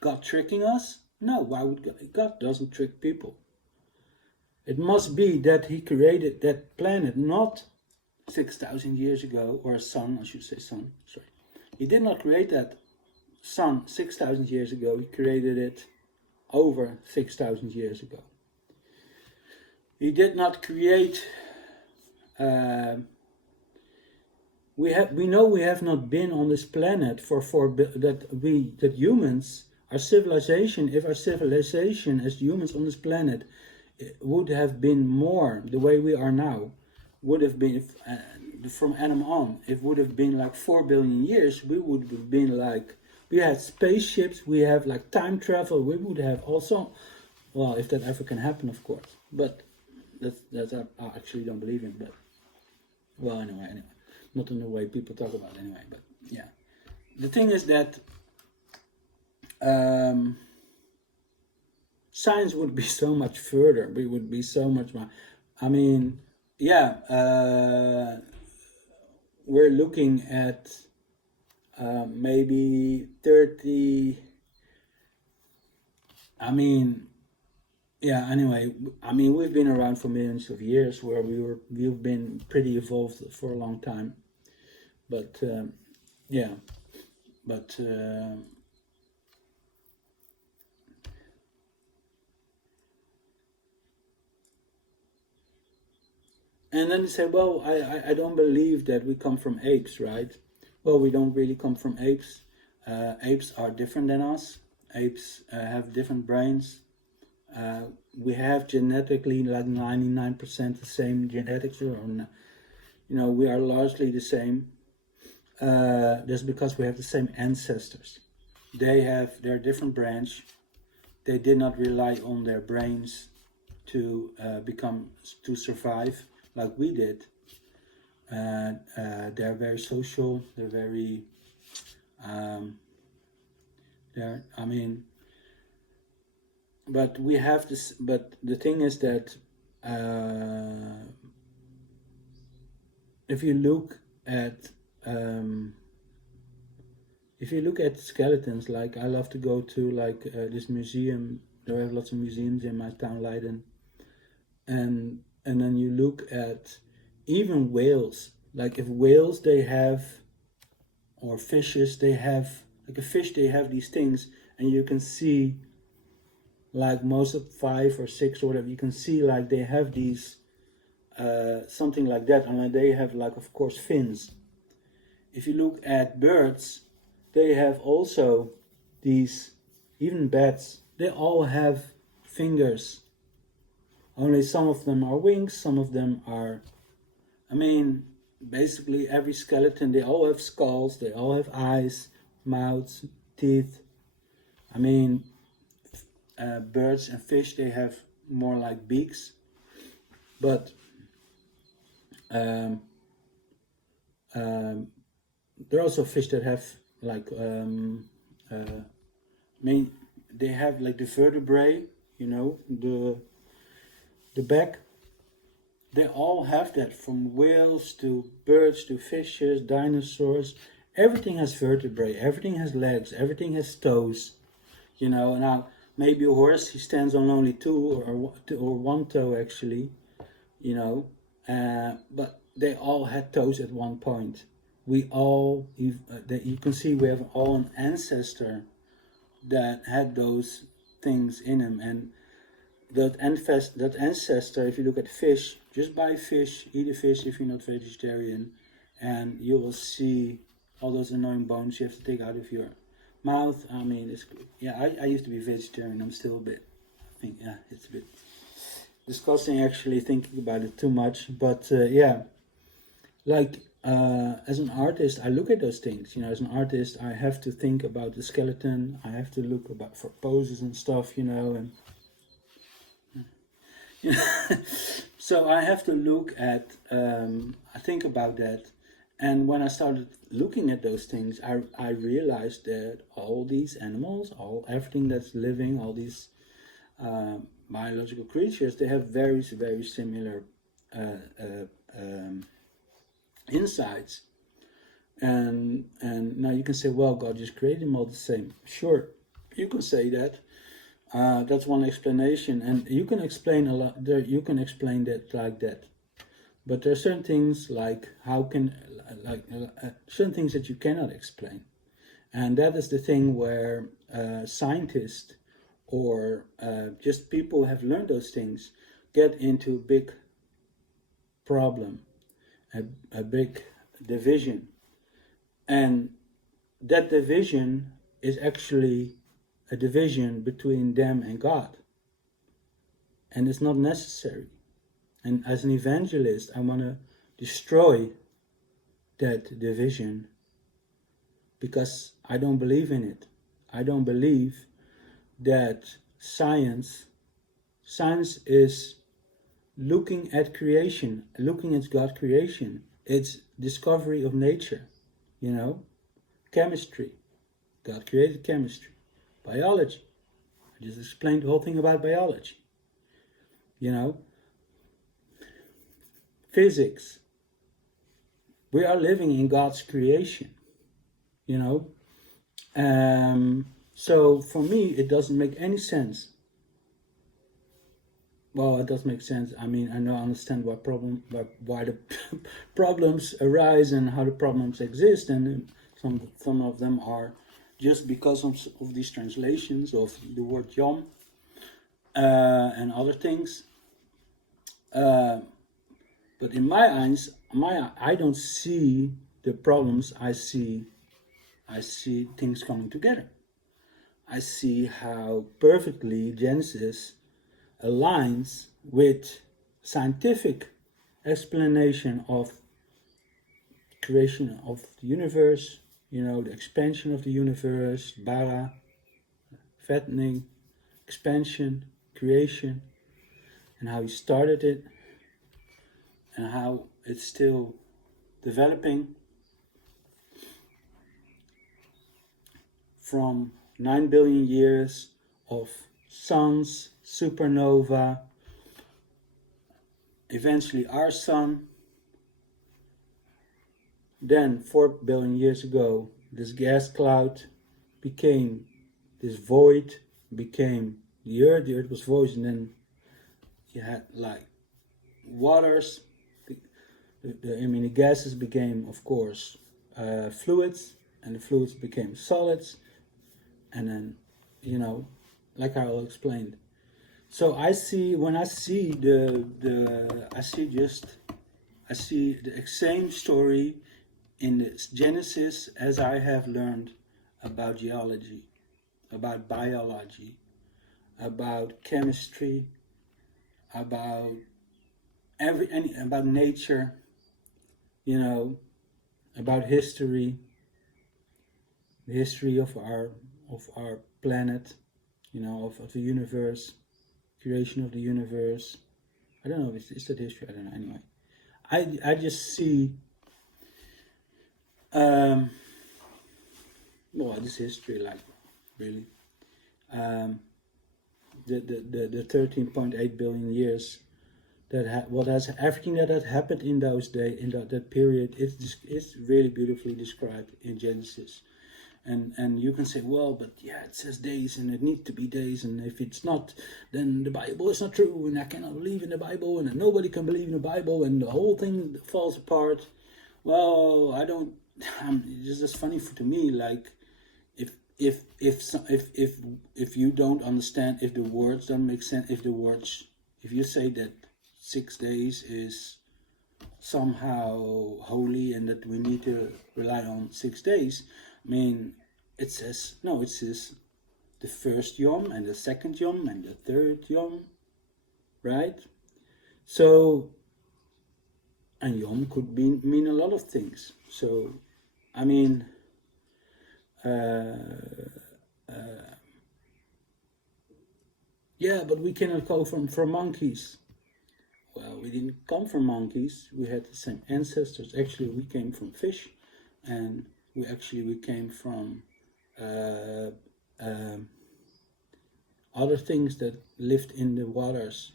God tricking us? No, why would God doesn't trick people. It must be that he created that planet not 6,000 years ago, or a sun, I should say sun, sorry. He did not create that sun 6,000 years ago, he created it over 6,000 years ago. He did not create, we know we have not been on this planet that humans, our civilization, if our civilization as humans on this planet would have been more the way we are now, would have been, from Adam on, it would have been like 4 billion years, we would have been like, we had spaceships, we have like time travel, we would have also, well, if that ever can happen, of course, but that's I actually don't believe in, but, well, anyway, not in the way people talk about it anyway, but yeah. The thing is that science would be so much further, we would be so much more, I mean, yeah, we're looking at maybe 30, I mean, yeah, anyway, I mean, we've been around for millions of years where we've been pretty evolved for a long time. But, yeah, but, and then you say, well, I don't believe that we come from apes, right? Well, we don't really come from apes. Apes are different than us. Apes have different brains. We have genetically like 99% the same genetics, or we are largely the same. That's because we have the same ancestors. They're different branch. They did not rely on their brains to survive like we did. They're very social. They're very, but we have this. But the thing is that if you look at skeletons, like I love to go to like this museum. There are lots of museums in my town, Leiden, and then you look at even whales. Like if whales they have, or fishes they have, like a fish they have these things, and you can see like most of 5 or 6 or whatever, you can see like they have these something like that, and they have like of course fins. If you look at birds, they have also these, even bats, they all have fingers. Only some of them are wings, some of them are, basically every skeleton, they all have skulls, they all have eyes, mouths, teeth. Birds and fish, they have more like beaks. But there are also fish that have like, they have like the vertebrae, the back, they all have that, from whales to birds to fishes, dinosaurs. Everything has vertebrae, everything has legs, everything has toes. You know, now maybe a horse, he stands on only two or one toe actually, you know, but they all had toes at one point. We all, you can see we have all an ancestor that had those things in him, and that ancestor, if you look at fish, just buy fish, eat a fish if you're not vegetarian, and you will see all those annoying bones you have to take out of your mouth. I mean, it's, yeah, I used to be vegetarian. I'm still a bit, I think, yeah, it's a bit disgusting actually thinking about it too much. But yeah, like as an artist, I look at those things. You know, as an artist, I have to think about the skeleton. I have to look about for poses and stuff. You know, and so I have to look at. I think about that, and when I started looking at those things, I realized that all these animals, everything that's living, all these biological creatures, they have very similar insights. And now you can say, well, God just created them all the same. Sure, you can say that. That's one explanation, and you can explain a lot there. You can explain that like that, but there are certain things like certain things that you cannot explain, and that is the thing where scientists or just people who have learned those things get into a big problem, a big division, and that division is actually a division between them and God, and it's not necessary. And as an evangelist, I want to destroy that division because I don't believe in it. I don't believe that science is looking at creation, looking at God's creation. It's discovery of nature, you know, chemistry. God created chemistry, biology. I just explained the whole thing about biology, you know, physics. We are living in God's creation, you know. So for me, it doesn't make any sense. Well, it does make sense. I mean, I understand why the problems arise and how the problems exist, and some of them are just because of these translations of the word Yom and other things. But in my eyes, I don't see the problems. I see things coming together. I see how perfectly Genesis aligns with scientific explanation of creation of the universe, you know, the expansion of the universe, bara, fattening, expansion, creation, and how he started it, and how it's still developing from 9 billion years of suns, supernova, eventually our sun. Then 4 billion years ago, this gas cloud became this void, became the earth was void, and then you had like waters. The gases became, of course, fluids, and the fluids became solids, and then, you know, like I will explained. So I see I see the same story in the Genesis as I have learned about geology, about biology, about chemistry, about about nature, you know, about history, the history of our planet, you know, of the universe, creation of the universe. I don't know, is that history? I don't know. Anyway, I just see, well, this history, like, really, the 13.8 billion years everything that had happened in those days, in that period, it's really beautifully described in Genesis. And you can say, well, but yeah, it says days and it needs to be days, and if it's not, then the Bible is not true, and I cannot believe in the Bible, and nobody can believe in the Bible, and the whole thing falls apart. Well, I don't. It's just funny to me, like if you don't understand, if the words don't make sense, if you say that 6 days is somehow holy and that we need to rely on 6 days. I mean, it says the first Yom and the second Yom and the third Yom, right? So, and Yom could mean a lot of things. So, I mean, yeah, but we cannot go from monkeys. Well, we didn't come from monkeys. We had the same ancestors. Actually, we came from fish, and we came from other things that lived in the waters,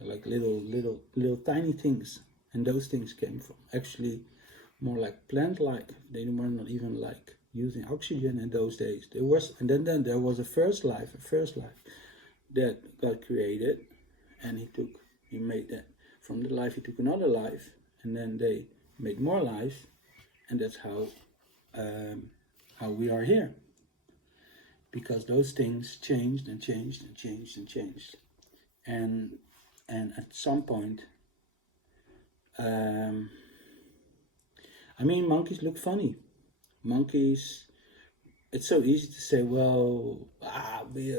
like little tiny things, and those things came from actually more like plant-like. They were not even like using oxygen in those days. There was, and then there was a first life that God created, and he made that. From the life he took another life, and then they made more life, and that's how we are here. Because those things changed and changed and changed and changed, and at some point, I mean, monkeys look funny. Monkeys. It's so easy to say, well, we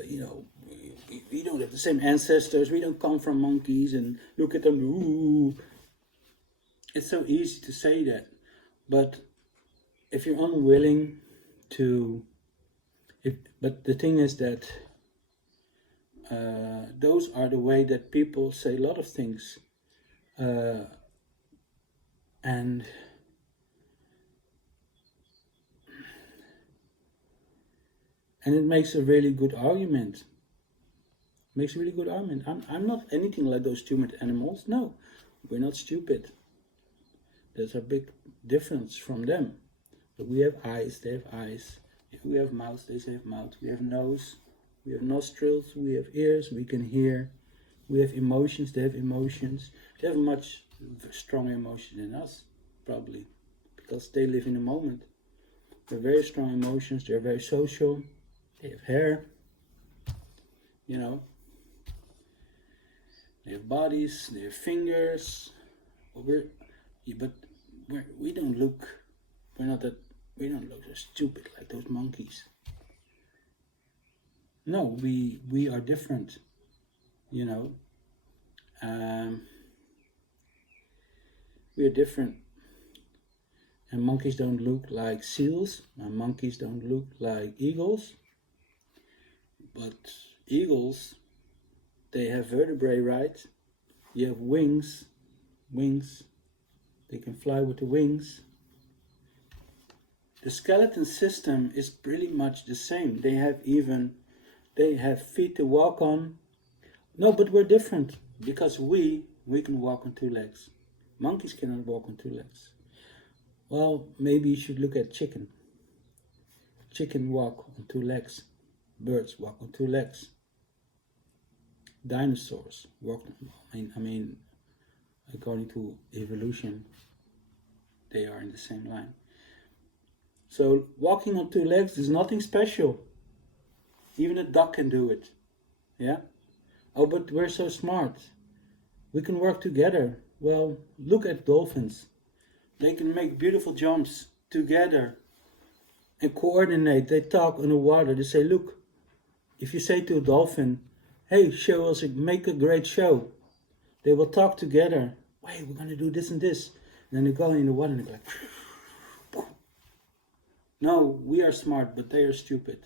don't have the same ancestors, we don't come from monkeys, and look at them, ooh. It's so easy to say that, but if you're unwilling to, but the thing is that those are the way that people say a lot of things, and it makes a really good argument. I'm not anything like those stupid animals. No, we're not stupid. There's a big difference from them. But we have eyes, they have eyes. If we have mouths, they have mouths. We have nose, we have nostrils, we have ears, we can hear. We have emotions, they have emotions. They have much stronger emotion than us, probably, because they live in the moment. They're very strong emotions, they're very social. They have hair, they have bodies, they have fingers. We don't look so stupid like those monkeys. No, we are different, we are different. And monkeys don't look like seals, and monkeys don't look like eagles. But eagles, they have vertebrae, right? You have wings. They can fly with the wings. The skeleton system is pretty much the same. They have feet to walk on. No, but we're different because we can walk on 2 legs. Monkeys cannot walk on 2 legs. Well, maybe you should look at chicken. Chicken walk on 2 legs. Birds walk on 2 legs. Dinosaurs walk. I mean, according to evolution, they are in the same line. So walking on 2 legs is nothing special. Even a duck can do it. Yeah? Oh, but we're so smart. We can work together. Well, look at dolphins. They can make beautiful jumps together and coordinate. They talk on the water. They say, look, if you say to a dolphin, hey, make a great show, they will talk together. Wait, we're going to do this and this. And then they go in the water and they go like, no, we are smart, but they are stupid.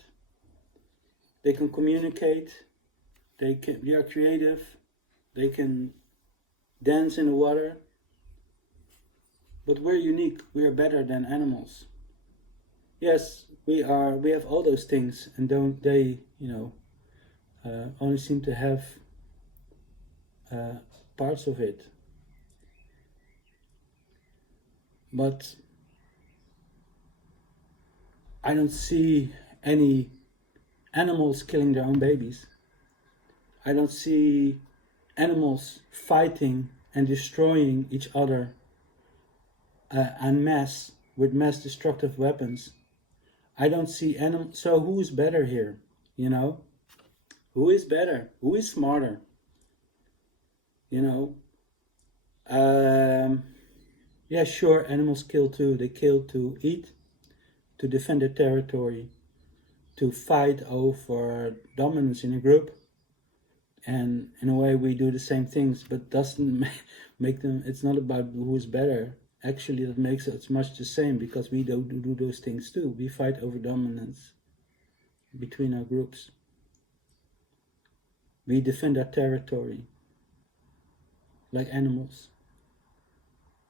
They can communicate. They are creative. They can dance in the water. But we're unique. We are better than animals. Yes, we have all those things, and don't they, only seem to have parts of it. But I don't see any animals killing their own babies. I don't see animals fighting and destroying each other en masse with mass destructive weapons. I don't see animals. So who is better here? You know? Who is better? Who is smarter? You know? Yeah, sure, animals kill too. They kill to eat, to defend their territory, to fight over dominance in a group. And in a way we do the same things, but doesn't make them, it's not about who is better. Actually, that makes it much the same, because we do those things too. We fight over dominance between our groups. We defend our territory like animals.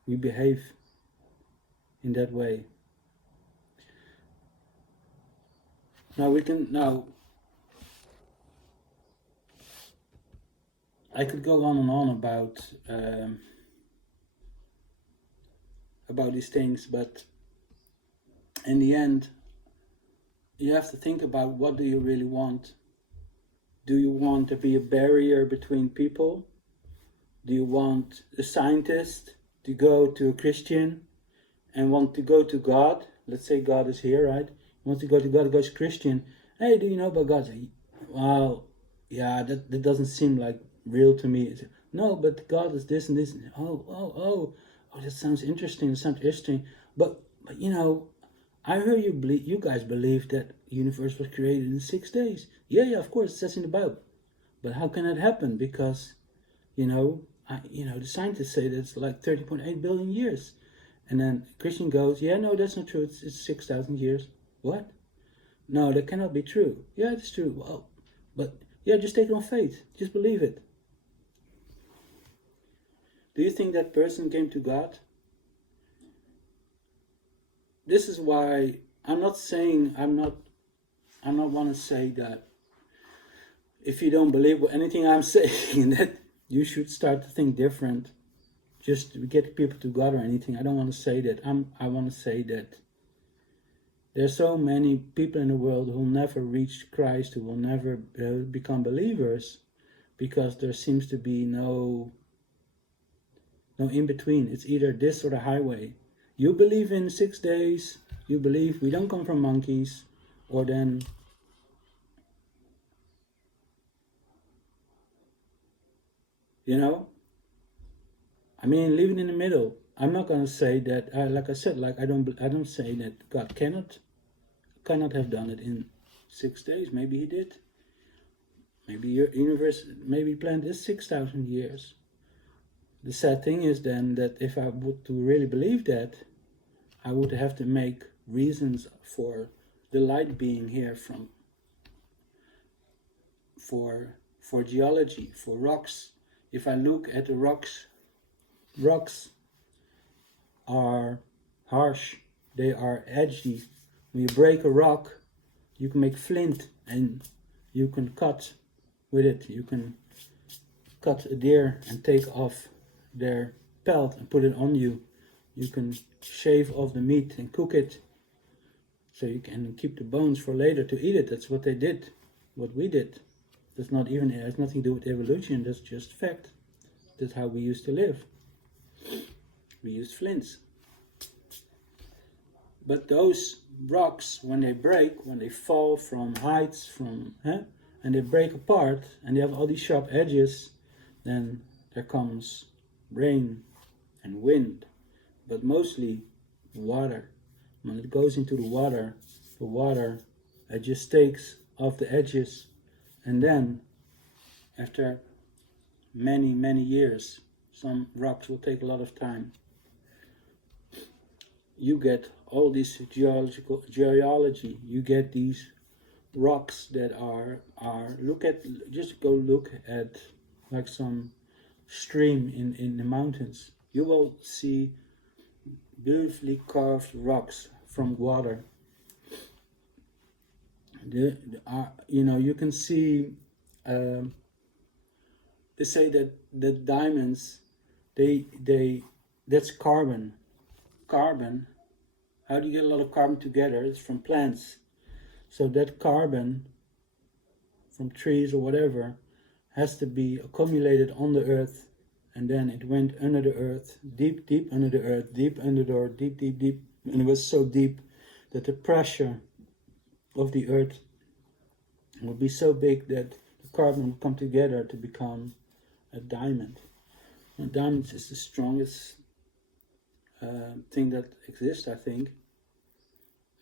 We behave in that way. Now I could go on and on about these things, but in the end, you have to think about, what do you really want? Do you want to be a barrier between people? Do you want a scientist to go to a Christian and want to go to God? Let's say God is here, right? You want to go to God, goes Christian. Hey, do you know about God? Well, yeah, that doesn't seem like real to me. No, but God is this and this. Oh, that sounds interesting. But you know, I heard you guys believe that the universe was created in 6 days. Yeah, of course, it says in the Bible. But how can that happen? Because, the scientists say that it's like 30.8 billion years. And then Christian goes, yeah, no, that's not true. It's 6,000 years. What? No, that cannot be true. Yeah, it's true. Well, but yeah, just take it on faith. Just believe it. Do you think that person came to God? This is why I'm not want to say that if you don't believe anything I'm saying, that you should start to think different just to get people to God or anything. I don't want to say that. I want to say that there's so many people in the world who will never reach Christ, who will never become believers, because there seems to be no in between. It's either this or the highway. You believe in 6 days, you believe we don't come from monkeys, or then living in the middle. I'm not going to say that, like I said, I don't say that God cannot have done it in 6 days. Maybe he did. Maybe your universe, maybe planned is 6,000 years. The sad thing is then that if I would to really believe that, I would have to make reasons for the light being here for geology, for rocks. If I look at the rocks are harsh, they are edgy. When you break a rock, you can make flint, and you can cut with it. You can cut a deer and take off their pelt and put it on you. You can shave off the meat and cook it, so you can keep the bones for later to eat it. That's what they did, what we did. It has nothing to do with evolution, that's just fact. That's how we used to live. We used flints. But those rocks, when they fall from heights, and they break apart, and they have all these sharp edges, then there comes rain and wind, but mostly water. When it goes into the water it just takes off the edges, and then after many years, some rocks will take a lot of time, you get all this geology. You get these rocks that are look at like some stream in the mountains. You will see beautifully carved rocks from water. You can see the they say that diamonds, that's carbon. Carbon, how do you get a lot of carbon together? It's from plants. So that carbon from trees or whatever has to be accumulated on the earth, and then it went under the earth, deep, deep under the earth, deep under the earth, deep, deep, deep, and it was so deep that the pressure of the earth would be so big that the carbon would come together to become a diamond. And diamonds is the strongest thing that exists, I think.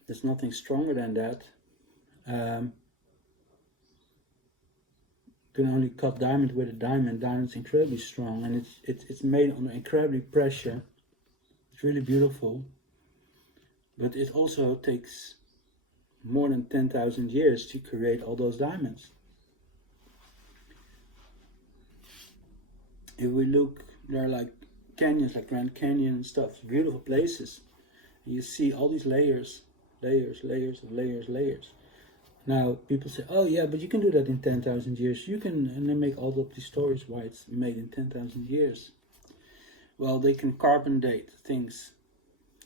There's nothing stronger than that. You can only cut diamond with a diamond. Diamond's incredibly strong, and it's made under incredibly pressure. It's really beautiful, but it also takes more than 10,000 years to create all those diamonds. If we look, there are like canyons, like Grand Canyon and stuff, beautiful places. And you see all these layers. Now people say, oh yeah, but you can do that in 10,000 years. You can, and they make all of these stories why it's made in 10,000 years. Well, they can carbon date things,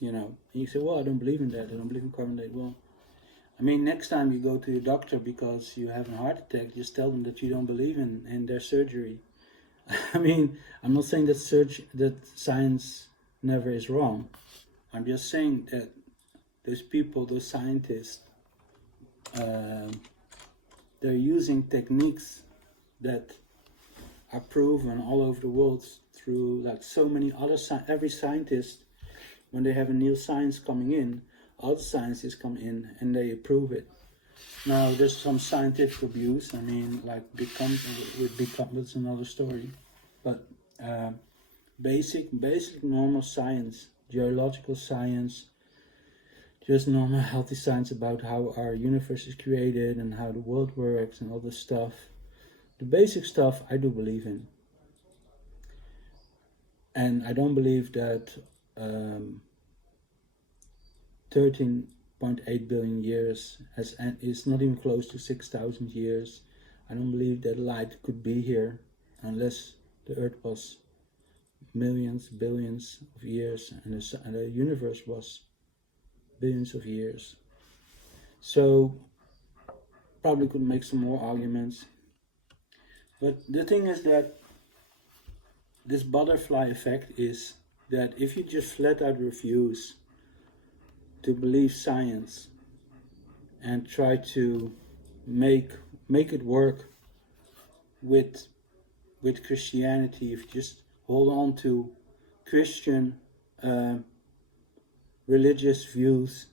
you know. And you say, well, I don't believe in that. I don't believe in carbon date. Well, I mean, next time you go to your doctor because you have a heart attack, just tell them that you don't believe in their surgery. I mean, I'm not saying that science never is wrong. I'm just saying that those people, those scientists, they're using techniques that are proven all over the world through like so many other every scientist, when they have a new science coming in, other scientists come in and they approve it. Now there's some scientific abuse. I mean, like big companies, another story. But basic normal science, geological science, just normal healthy science about how our universe is created and how the world works and all this stuff. The basic stuff I do believe in. And I don't believe that 13.8 billion years is not even close to 6,000 years. I don't believe that light could be here unless the earth was millions, billions of years, and the universe was billions of years. So probably could make some more arguments. But the thing is that this butterfly effect is that if you just flat out refuse to believe science and try to make it work with Christianity, if you just hold on to Christian religious views,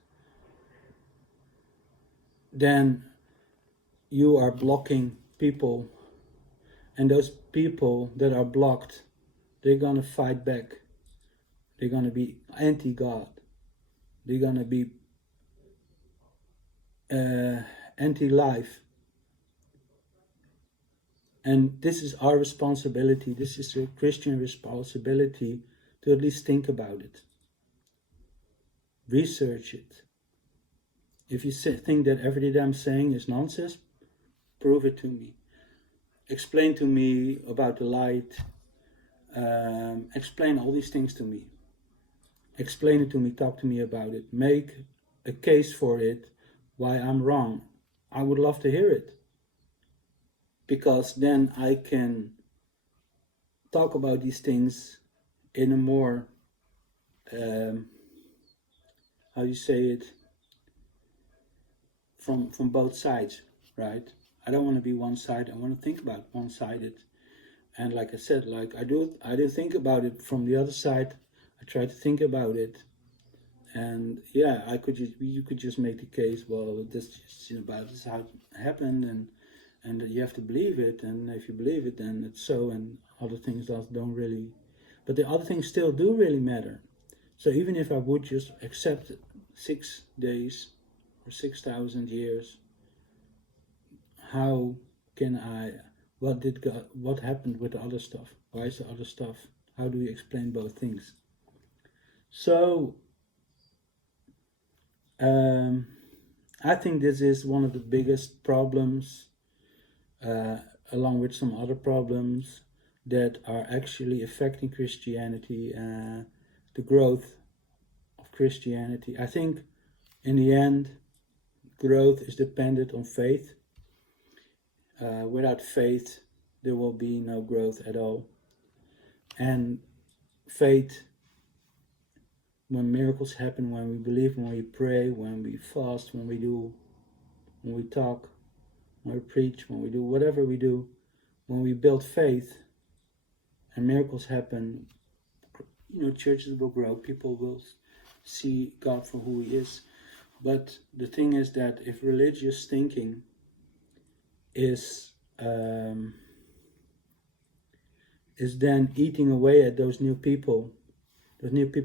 then you are blocking people, and those people that are blocked, they're gonna fight back. They're gonna be anti-God. They're gonna be anti-life. And this is our responsibility. This is a Christian responsibility to at least think about it. Research it. If you think that everything I'm saying is nonsense, prove it to me. Explain to me about the light. Explain all these things to me. Explain it to me, talk to me about it. Make a case for it, why I'm wrong. I would love to hear it. Because then I can talk about these things in a more, how you say it, from both sides, right? I don't want to be one-sided. I want to think about one-sided. And like I said, like I do think about it from the other side. I try to think about it, and yeah, you could just make the case. Well, this is about this how it happened, and you have to believe it. And if you believe it, then it's so. And other things don't really, but the other things still do really matter. So even if I would just accept 6 days or 6,000 years, how can I? What happened with the other stuff? Why is the other stuff? How do we explain both things? So I think this is one of the biggest problems, along with some other problems, that are actually affecting Christianity, the growth of Christianity. I think in the end, growth is dependent on faith. Without faith, there will be no growth at all. And faith, when miracles happen, when we believe, when we pray, when we fast, when we talk, when we preach, when we do whatever we do, when we build faith and miracles happen, churches will grow, people will see God for who He is. But the thing is that if religious thinking is then eating away at those new people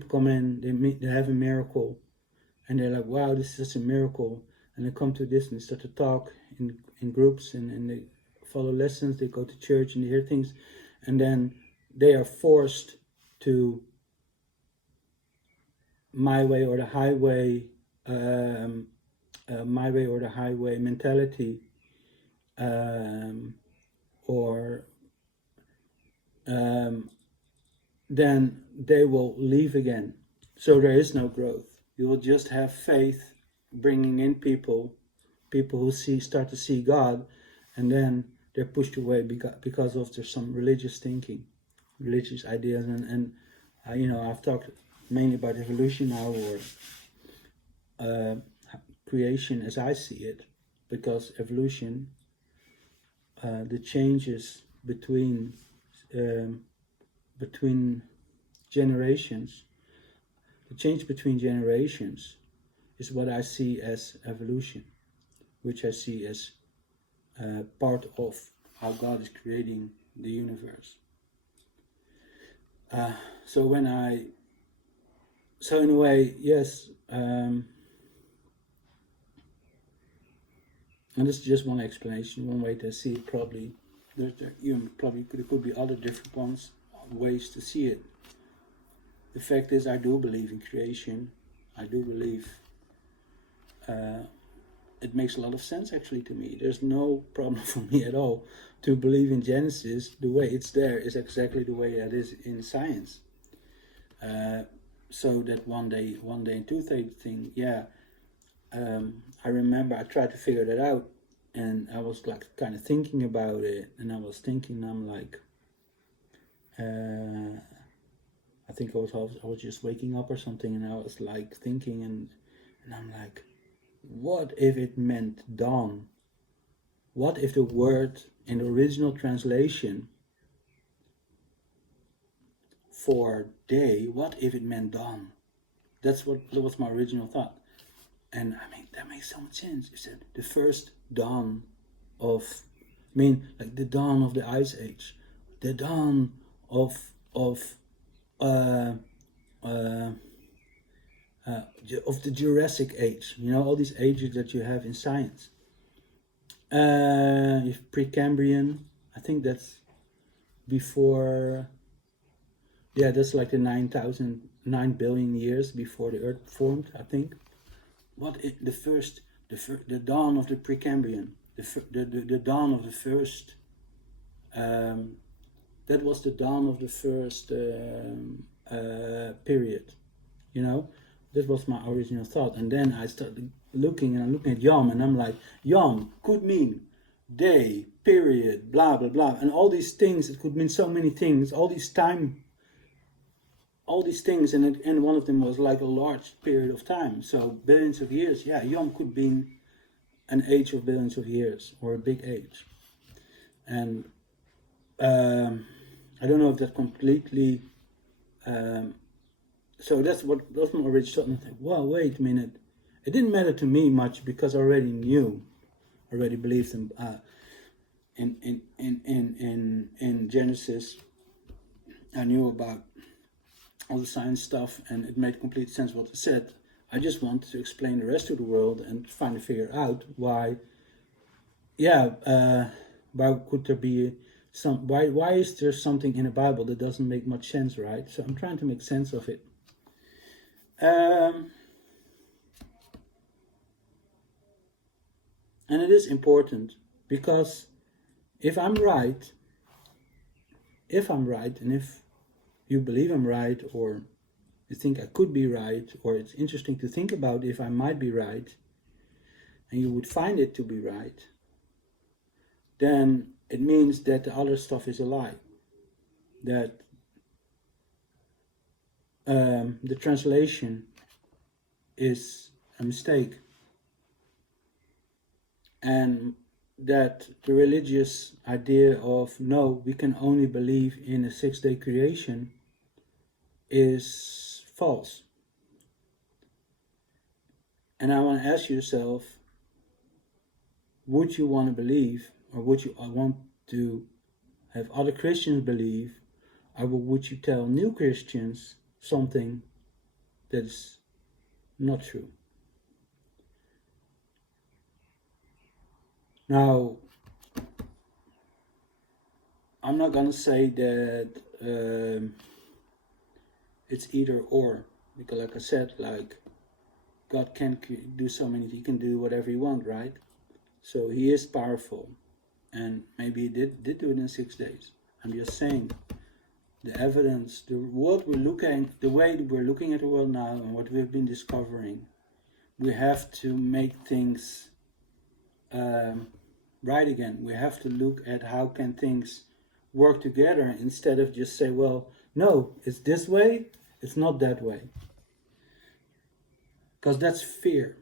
come in, they have a miracle, and they're like, wow, this is just a miracle, and they come to this and they start to talk in groups, and they follow lessons, they go to church and they hear things, and then they are forced to my way or the highway, my way or the highway mentality, then they will leave again. So there is no growth. You will just have faith bringing in people who start to see God, and then they're pushed away because of there's some religious thinking, religious ideas, and I've talked mainly about evolution now, or creation as I see it, because evolution, the changes between generations, the change between generations is what I see as evolution, which I see as part of how God is creating the universe. So in a way, yes, and this is just one explanation, one way to see it. Probably there could be other different ways to see it. The fact is, I do believe in creation. I do believe it makes a lot of sense actually to me. There's no problem for me at all to believe in Genesis. The way it's there is exactly the way it is in science. So that one day and two-day thing, I remember I tried to figure that out, and I was like kind of thinking about it, and I'm like, I think I was just waking up or something, and I was like thinking, and I'm like, what if it meant dawn? What if the word in the original translation for day, what if it meant dawn? That was my original thought. And I mean, that makes so much sense. You said the first dawn of, like the dawn of the Ice Age, the dawn of the Jurassic Age. All these ages that you have in science. If Precambrian, I think that's before. Yeah, that's like the 9 billion years before the Earth formed, I think. The dawn of the Precambrian, the dawn of the first, that was the dawn of the first period, that was my original thought. And then I started looking at Yom, and I'm like, Yom could mean day, period, blah, blah, blah, and all these things. It could mean so many things, all these things, and one of them was like a large period of time, so billions of years. Yom could be an age of billions of years, or a big age. And I don't know if that completely, so that's my original thought. And I think, well, wait a minute, it didn't matter to me much, because I already believed in Genesis. I knew about all the science stuff, and it made complete sense what I said. I just wanted to explain the rest of the world and finally figure out why. Why could there be why is there something in the Bible that doesn't make much sense, right? So I'm trying to make sense of it. And it is important, because if I'm right, if I'm right, and if you believe I'm right, or you think I could be right, or it's interesting to think about if I might be right, and you would find it to be right, then it means that the other stuff is a lie. That the translation is a mistake. And that the religious idea of no, we can only believe in a 6-day creation is false. And I want to ask yourself, would you want to believe, or would you want to have other Christians believe, or would you tell new Christians something that is not true? Now, I'm not going to say that it's either or, because like I said, like God can do so many, he can do whatever he wants, right? So he is powerful, and maybe he did do it in 6 days. I'm just saying, the evidence, the world we're looking, the way we're looking at the world now and what we've been discovering, we have to make things right again. We have to look at how can things work together instead of just say, well, no, it's this way, it's not that way. Because that's fear.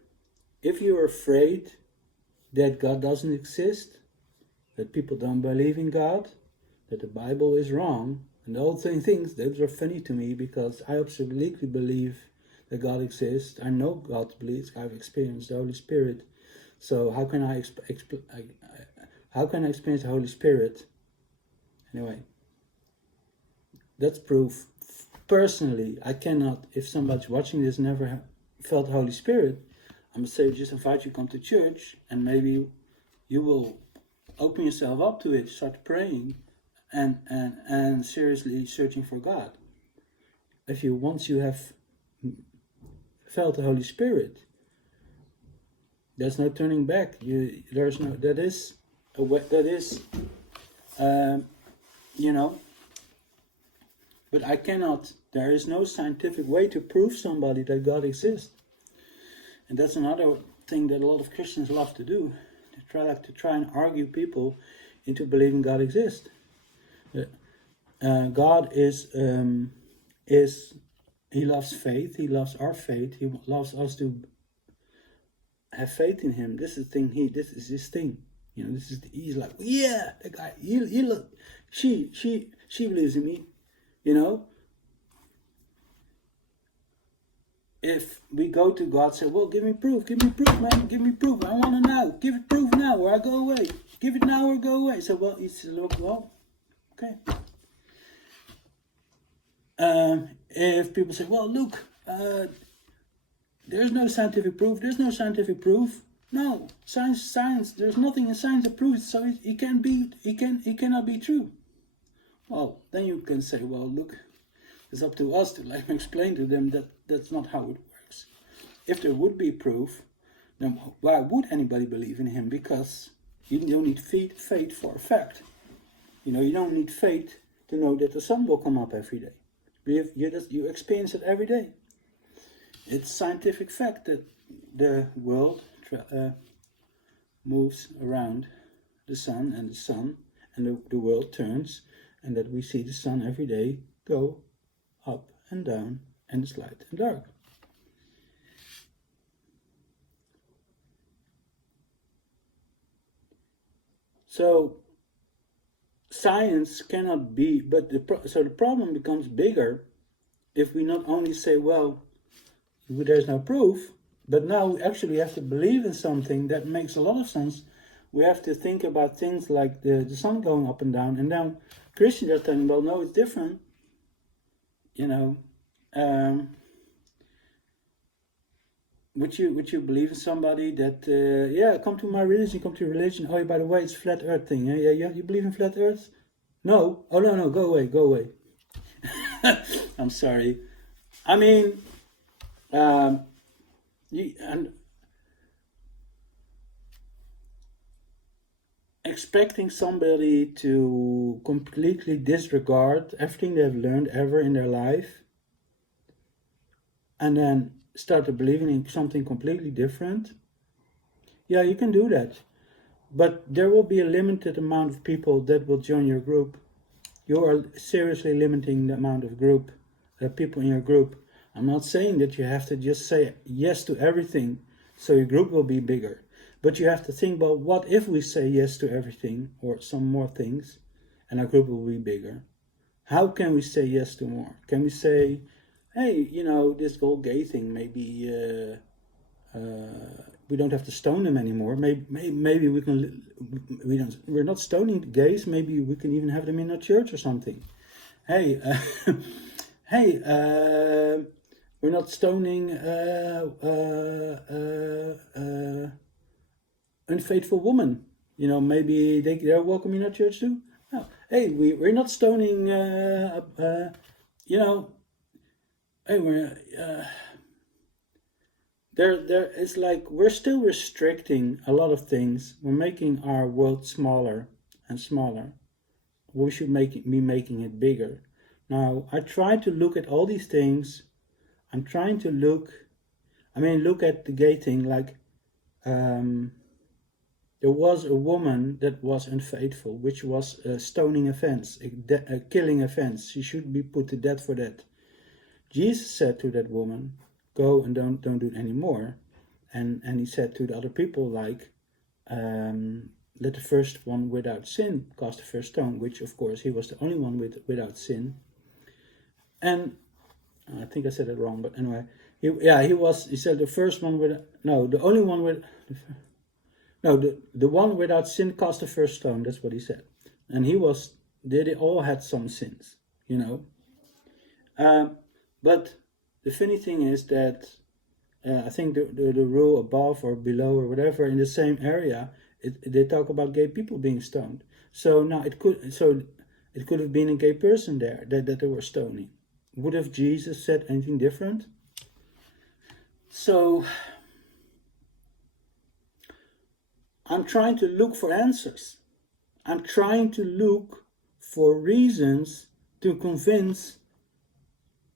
If you're afraid that God doesn't exist, that people don't believe in God, that the Bible is wrong, and all things, those are funny to me because I absolutely believe that God exists. I know God believes. I've experienced the Holy Spirit. So how can I experience the Holy Spirit? Anyway, that's proof. Personally, I cannot, if somebody's watching this never felt the Holy Spirit, I'm going to say just invite you to come to church, and maybe you will open yourself up to it, start praying, and seriously searching for God. If you, once you have felt the Holy Spirit, there's no turning back. There's no, that is a way, that is, but I cannot, there is no scientific way to prove somebody that God exists. And that's another thing that a lot of Christians love to do, to try and argue people into believing God exists. God is he loves faith. He loves our faith. He loves us to have faith in him. This is the thing. This is his thing. He's like, yeah, the guy. She believes in me. If we go to God, say, well, give me proof, man, give me proof. I want to know. Give it proof now, or I go away. Give it now, or go away. So, well, he says, look, well, okay. If people say, well, look, there's no scientific proof. No, science. There's nothing in science that proves it, so it cannot be true. Well, then you can say, well, look, it's up to us to explain to them that that's not how it works. If there would be proof, then why would anybody believe in him? Because you don't need faith for a fact. You don't need faith to know that the sun will come up every day. You experience it every day. It's scientific fact that the world moves around the sun, and the world turns, and that we see the sun every day go up and down, and it's light and dark. So science cannot be, but so the problem becomes bigger if we not only say, well, there's no proof, but now we actually have to believe in something that makes a lot of sense. We have to think about things like the sun going up and down, and now Christians are telling, well, no, it's different. Would you believe in somebody that come to my religion, come to religion? Oh, by the way, it's flat Earth thing. Yeah. You believe in flat Earth? No. Oh no, go away. I'm sorry. I mean, expecting somebody to completely disregard everything they've learned ever in their life and then start to believing in something completely different. Yeah, you can do that. But there will be a limited amount of people that will join your group. You are seriously limiting the amount of people in your group. I'm not saying that you have to just say yes to everything so your group will be bigger. But you have to think about, what if we say yes to everything or some more things and our group will be bigger? How can we say yes to more? Can we say, hey, this whole gay thing, maybe we don't have to stone them anymore. Maybe we can. We're not stoning the gays. Maybe we can even have them in our church or something. Hey, hey, we're not stoning unfaithful woman. Maybe they're welcome in our church too. No. Hey, we're not stoning. Hey, we're. There is like, we're still restricting a lot of things. We're making our world smaller and smaller. We should be making it bigger. Now, I try to look at all these things. I'm trying to look at the gay thing, like there was a woman that was unfaithful, which was a stoning offense, a killing offense. She should be put to death for that. Jesus said to that woman, go and don't do it anymore. And he said to the other people, like, let the first one without sin cast the first stone, which of course he was the only one without sin. And I think I said it wrong, but anyway, he said the first one the only one with, the one without sin cast the first stone. That's what he said. And they all had some sins, but the funny thing is that I think the rule above or below or whatever in the same area, they talk about gay people being stoned. So now it could have been a gay person there that they were stoning. Would have Jesus said anything different? So I'm trying to look for answers. I'm trying to look for reasons to convince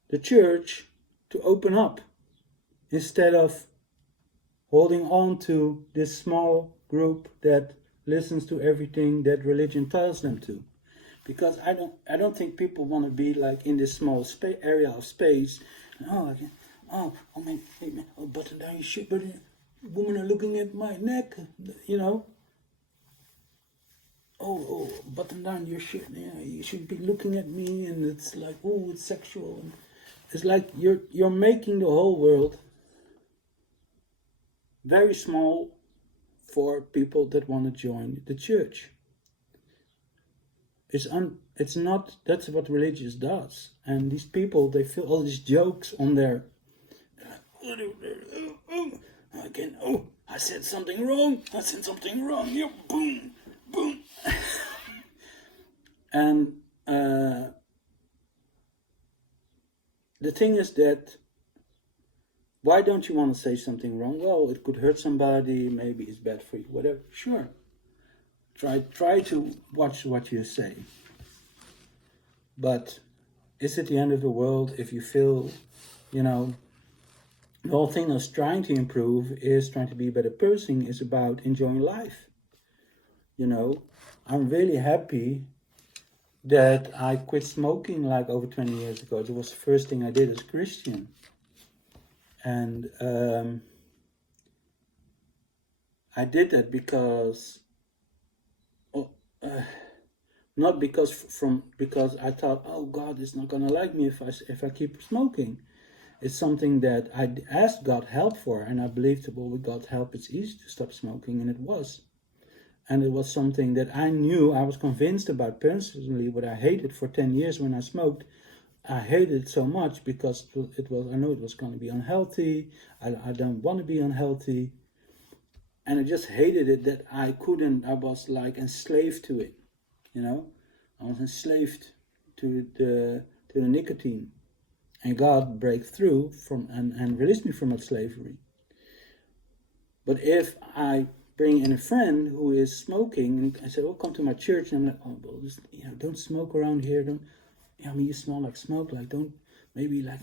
the church to open up, instead of holding on to this small group that listens to everything that religion tells them to. Because I don't think people want to be like in this small area of space. Button down your shirt, but women are looking at my neck, button down your shirt, you should be looking at me, and it's like, it's sexual. And it's like you're making the whole world very small for people that want to join the church. It's not. That's what religious does. And these people, they feel all these jokes on their. Again, I said something wrong. Yeah, boom, boom. And the thing is that, why don't you want to say something wrong? Well, it could hurt somebody, maybe it's bad for you, whatever. Sure. Try to watch what you say. But is it the end of the world if you feel, the whole thing is trying to improve, is trying to be a better person, is about enjoying life. I'm really happy that I quit smoking like over 20 years ago. It was the first thing I did as a Christian. And I did that because, not because I thought, God is not gonna like me if I keep smoking. It's something that I asked God help for, and I believed that, with God's help, it's easy to stop smoking, and it was. And it was something that I knew, I was convinced about personally, but I hated for 10 years when I smoked. I hated it so much because I know it was going to be unhealthy. I don't want to be unhealthy. And I just hated it that I was like enslaved to it, I was enslaved to the nicotine. And God broke through and released me from that slavery. But if I bring in a friend who is smoking, and I said, "Oh, come to my church." And I'm like, "Oh, well, just, don't smoke around here. Don't. I mean, you smell like smoke. Like, don't. Maybe like,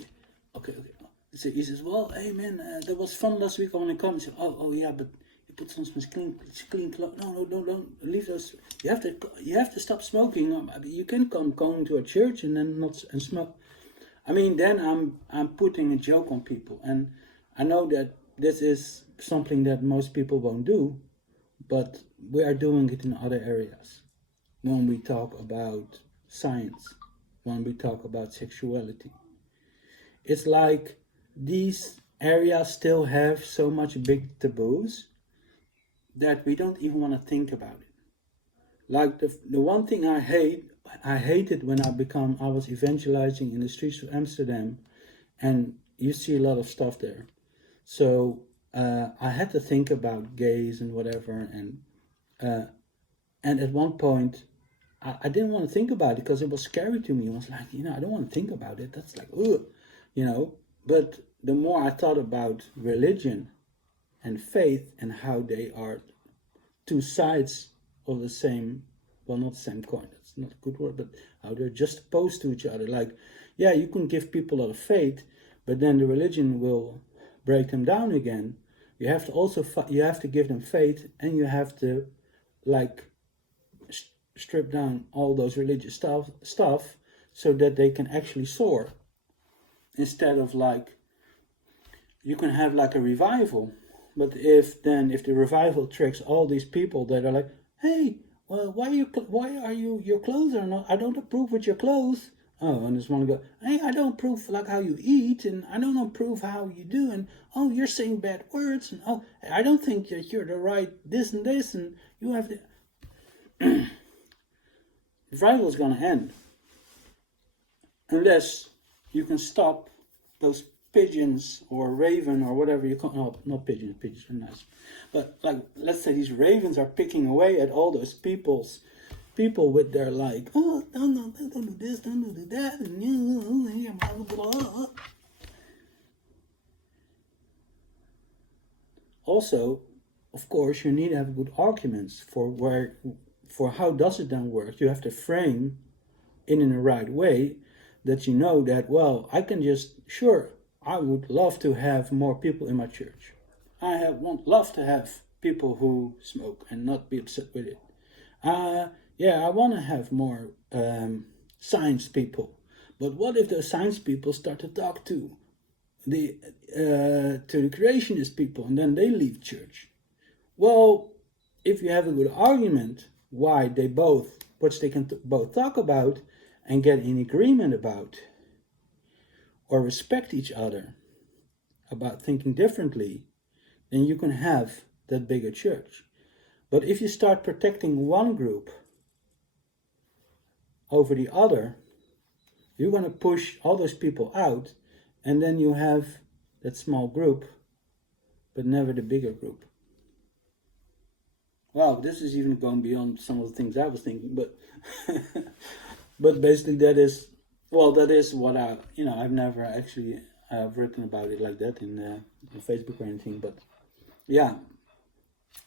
okay, okay." So he says, "Well, hey man, that was fun last week. I want to come." He said, "Oh yeah, but you put some clean clothes. No, don't leave those. You have to stop smoking. I mean, you can come to a church and then not and smoke." I mean, then I'm putting a joke on people, and I know that this is something that most people won't do, but we are doing it in other areas. When we talk about science, when we talk about sexuality, it's like these areas still have so much big taboos that we don't even want to think about it. Like the one thing I hated when I was evangelizing in the streets of Amsterdam, and you see a lot of stuff there. So I had to think about gays and whatever, and at one point I didn't want to think about it because it was scary to me. It was like, I don't want to think about it. That's like, ugh, But the more I thought about religion and faith and how they are two sides of the same, well, not the same coin, that's not a good word, but how they're just opposed to each other. Like, yeah, you can give people a lot of faith, but then the religion will break them down again. You have to also you have to give them faith, and you have to like strip down all those religious stuff so that they can actually soar, instead of like you can have like a revival. But if the revival tricks all these people that are like, hey, well, why are you your clothes are not, I don't approve with your clothes. Oh, and this one go, hey, I don't approve like how you eat, and I don't approve how you do, and oh, you're saying bad words, and oh, I don't think that you're the right this and this, and you have to. Revival is going to end unless you can stop those pigeons or raven or whatever you call. No, not pigeons. Pigeons are nice, but like, let's say these ravens are picking away at all those people with their like, oh, don't do this, don't do that, and blah blah blah. Also, of course, you need to have good arguments for how does it then work. You have to frame in the right way that you know that, well, I can just, sure, I would love to have more people in my church. I would love to have people who smoke and not be upset with it. Yeah, I want to have more science people. But what if those science people start to talk to the creationist people, and then they leave church? Well, if you have a good argument why which they can both talk about and get in agreement about, or respect each other about thinking differently, then you can have that bigger church. But if you start protecting one group over the other, you're going to push all those people out, and then you have that small group, but never the bigger group. Wow, this is even going beyond some of the things I was thinking, but but basically that is what I've never actually written about it like that in Facebook or anything, but yeah,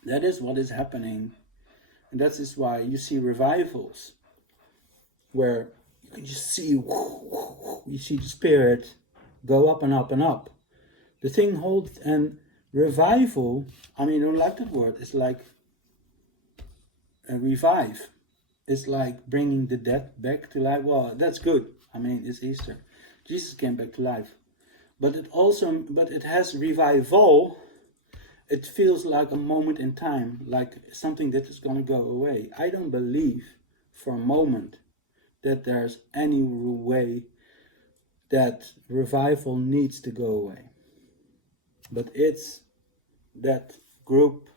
that is what is happening, and that is why you see revivals where you can just see you see the spirit go up and up and up. The thing holds, and revival, I mean, I don't like that word. It's like a revive. It's like bringing the dead back to life. Well, that's good. I mean, it's Easter. Jesus came back to life. But it has revival. It feels like a moment in time, like something that is going to go away. I don't believe for a moment that there's any way that revival needs to go away. But it's that group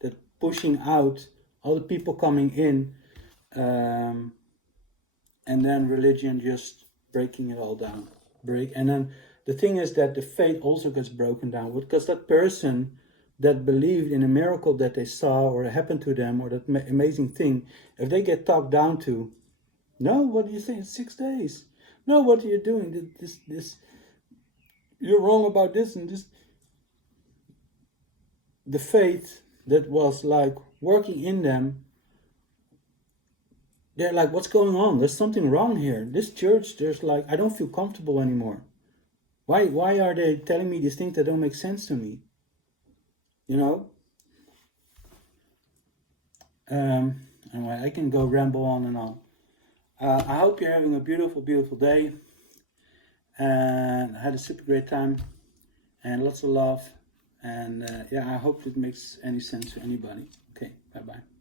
that pushing out all the people coming in, and then religion just breaking it all down. And then the thing is that the faith also gets broken down, because that person that believed in a miracle that they saw or happened to them, or that amazing thing, if they get talked down to, no, what do you think? It's 6 days. No, what are you doing? This, you're wrong about this and this. The faith that was like working in them, they're like, what's going on? There's something wrong here. This church, there's like, I don't feel comfortable anymore. Why are they telling me these things that don't make sense to me? You know? Anyway, I can go ramble on and on. I hope you're having a beautiful, beautiful day. And I had a super great time. And lots of love. And yeah, I hope it makes any sense to anybody. Okay, bye-bye.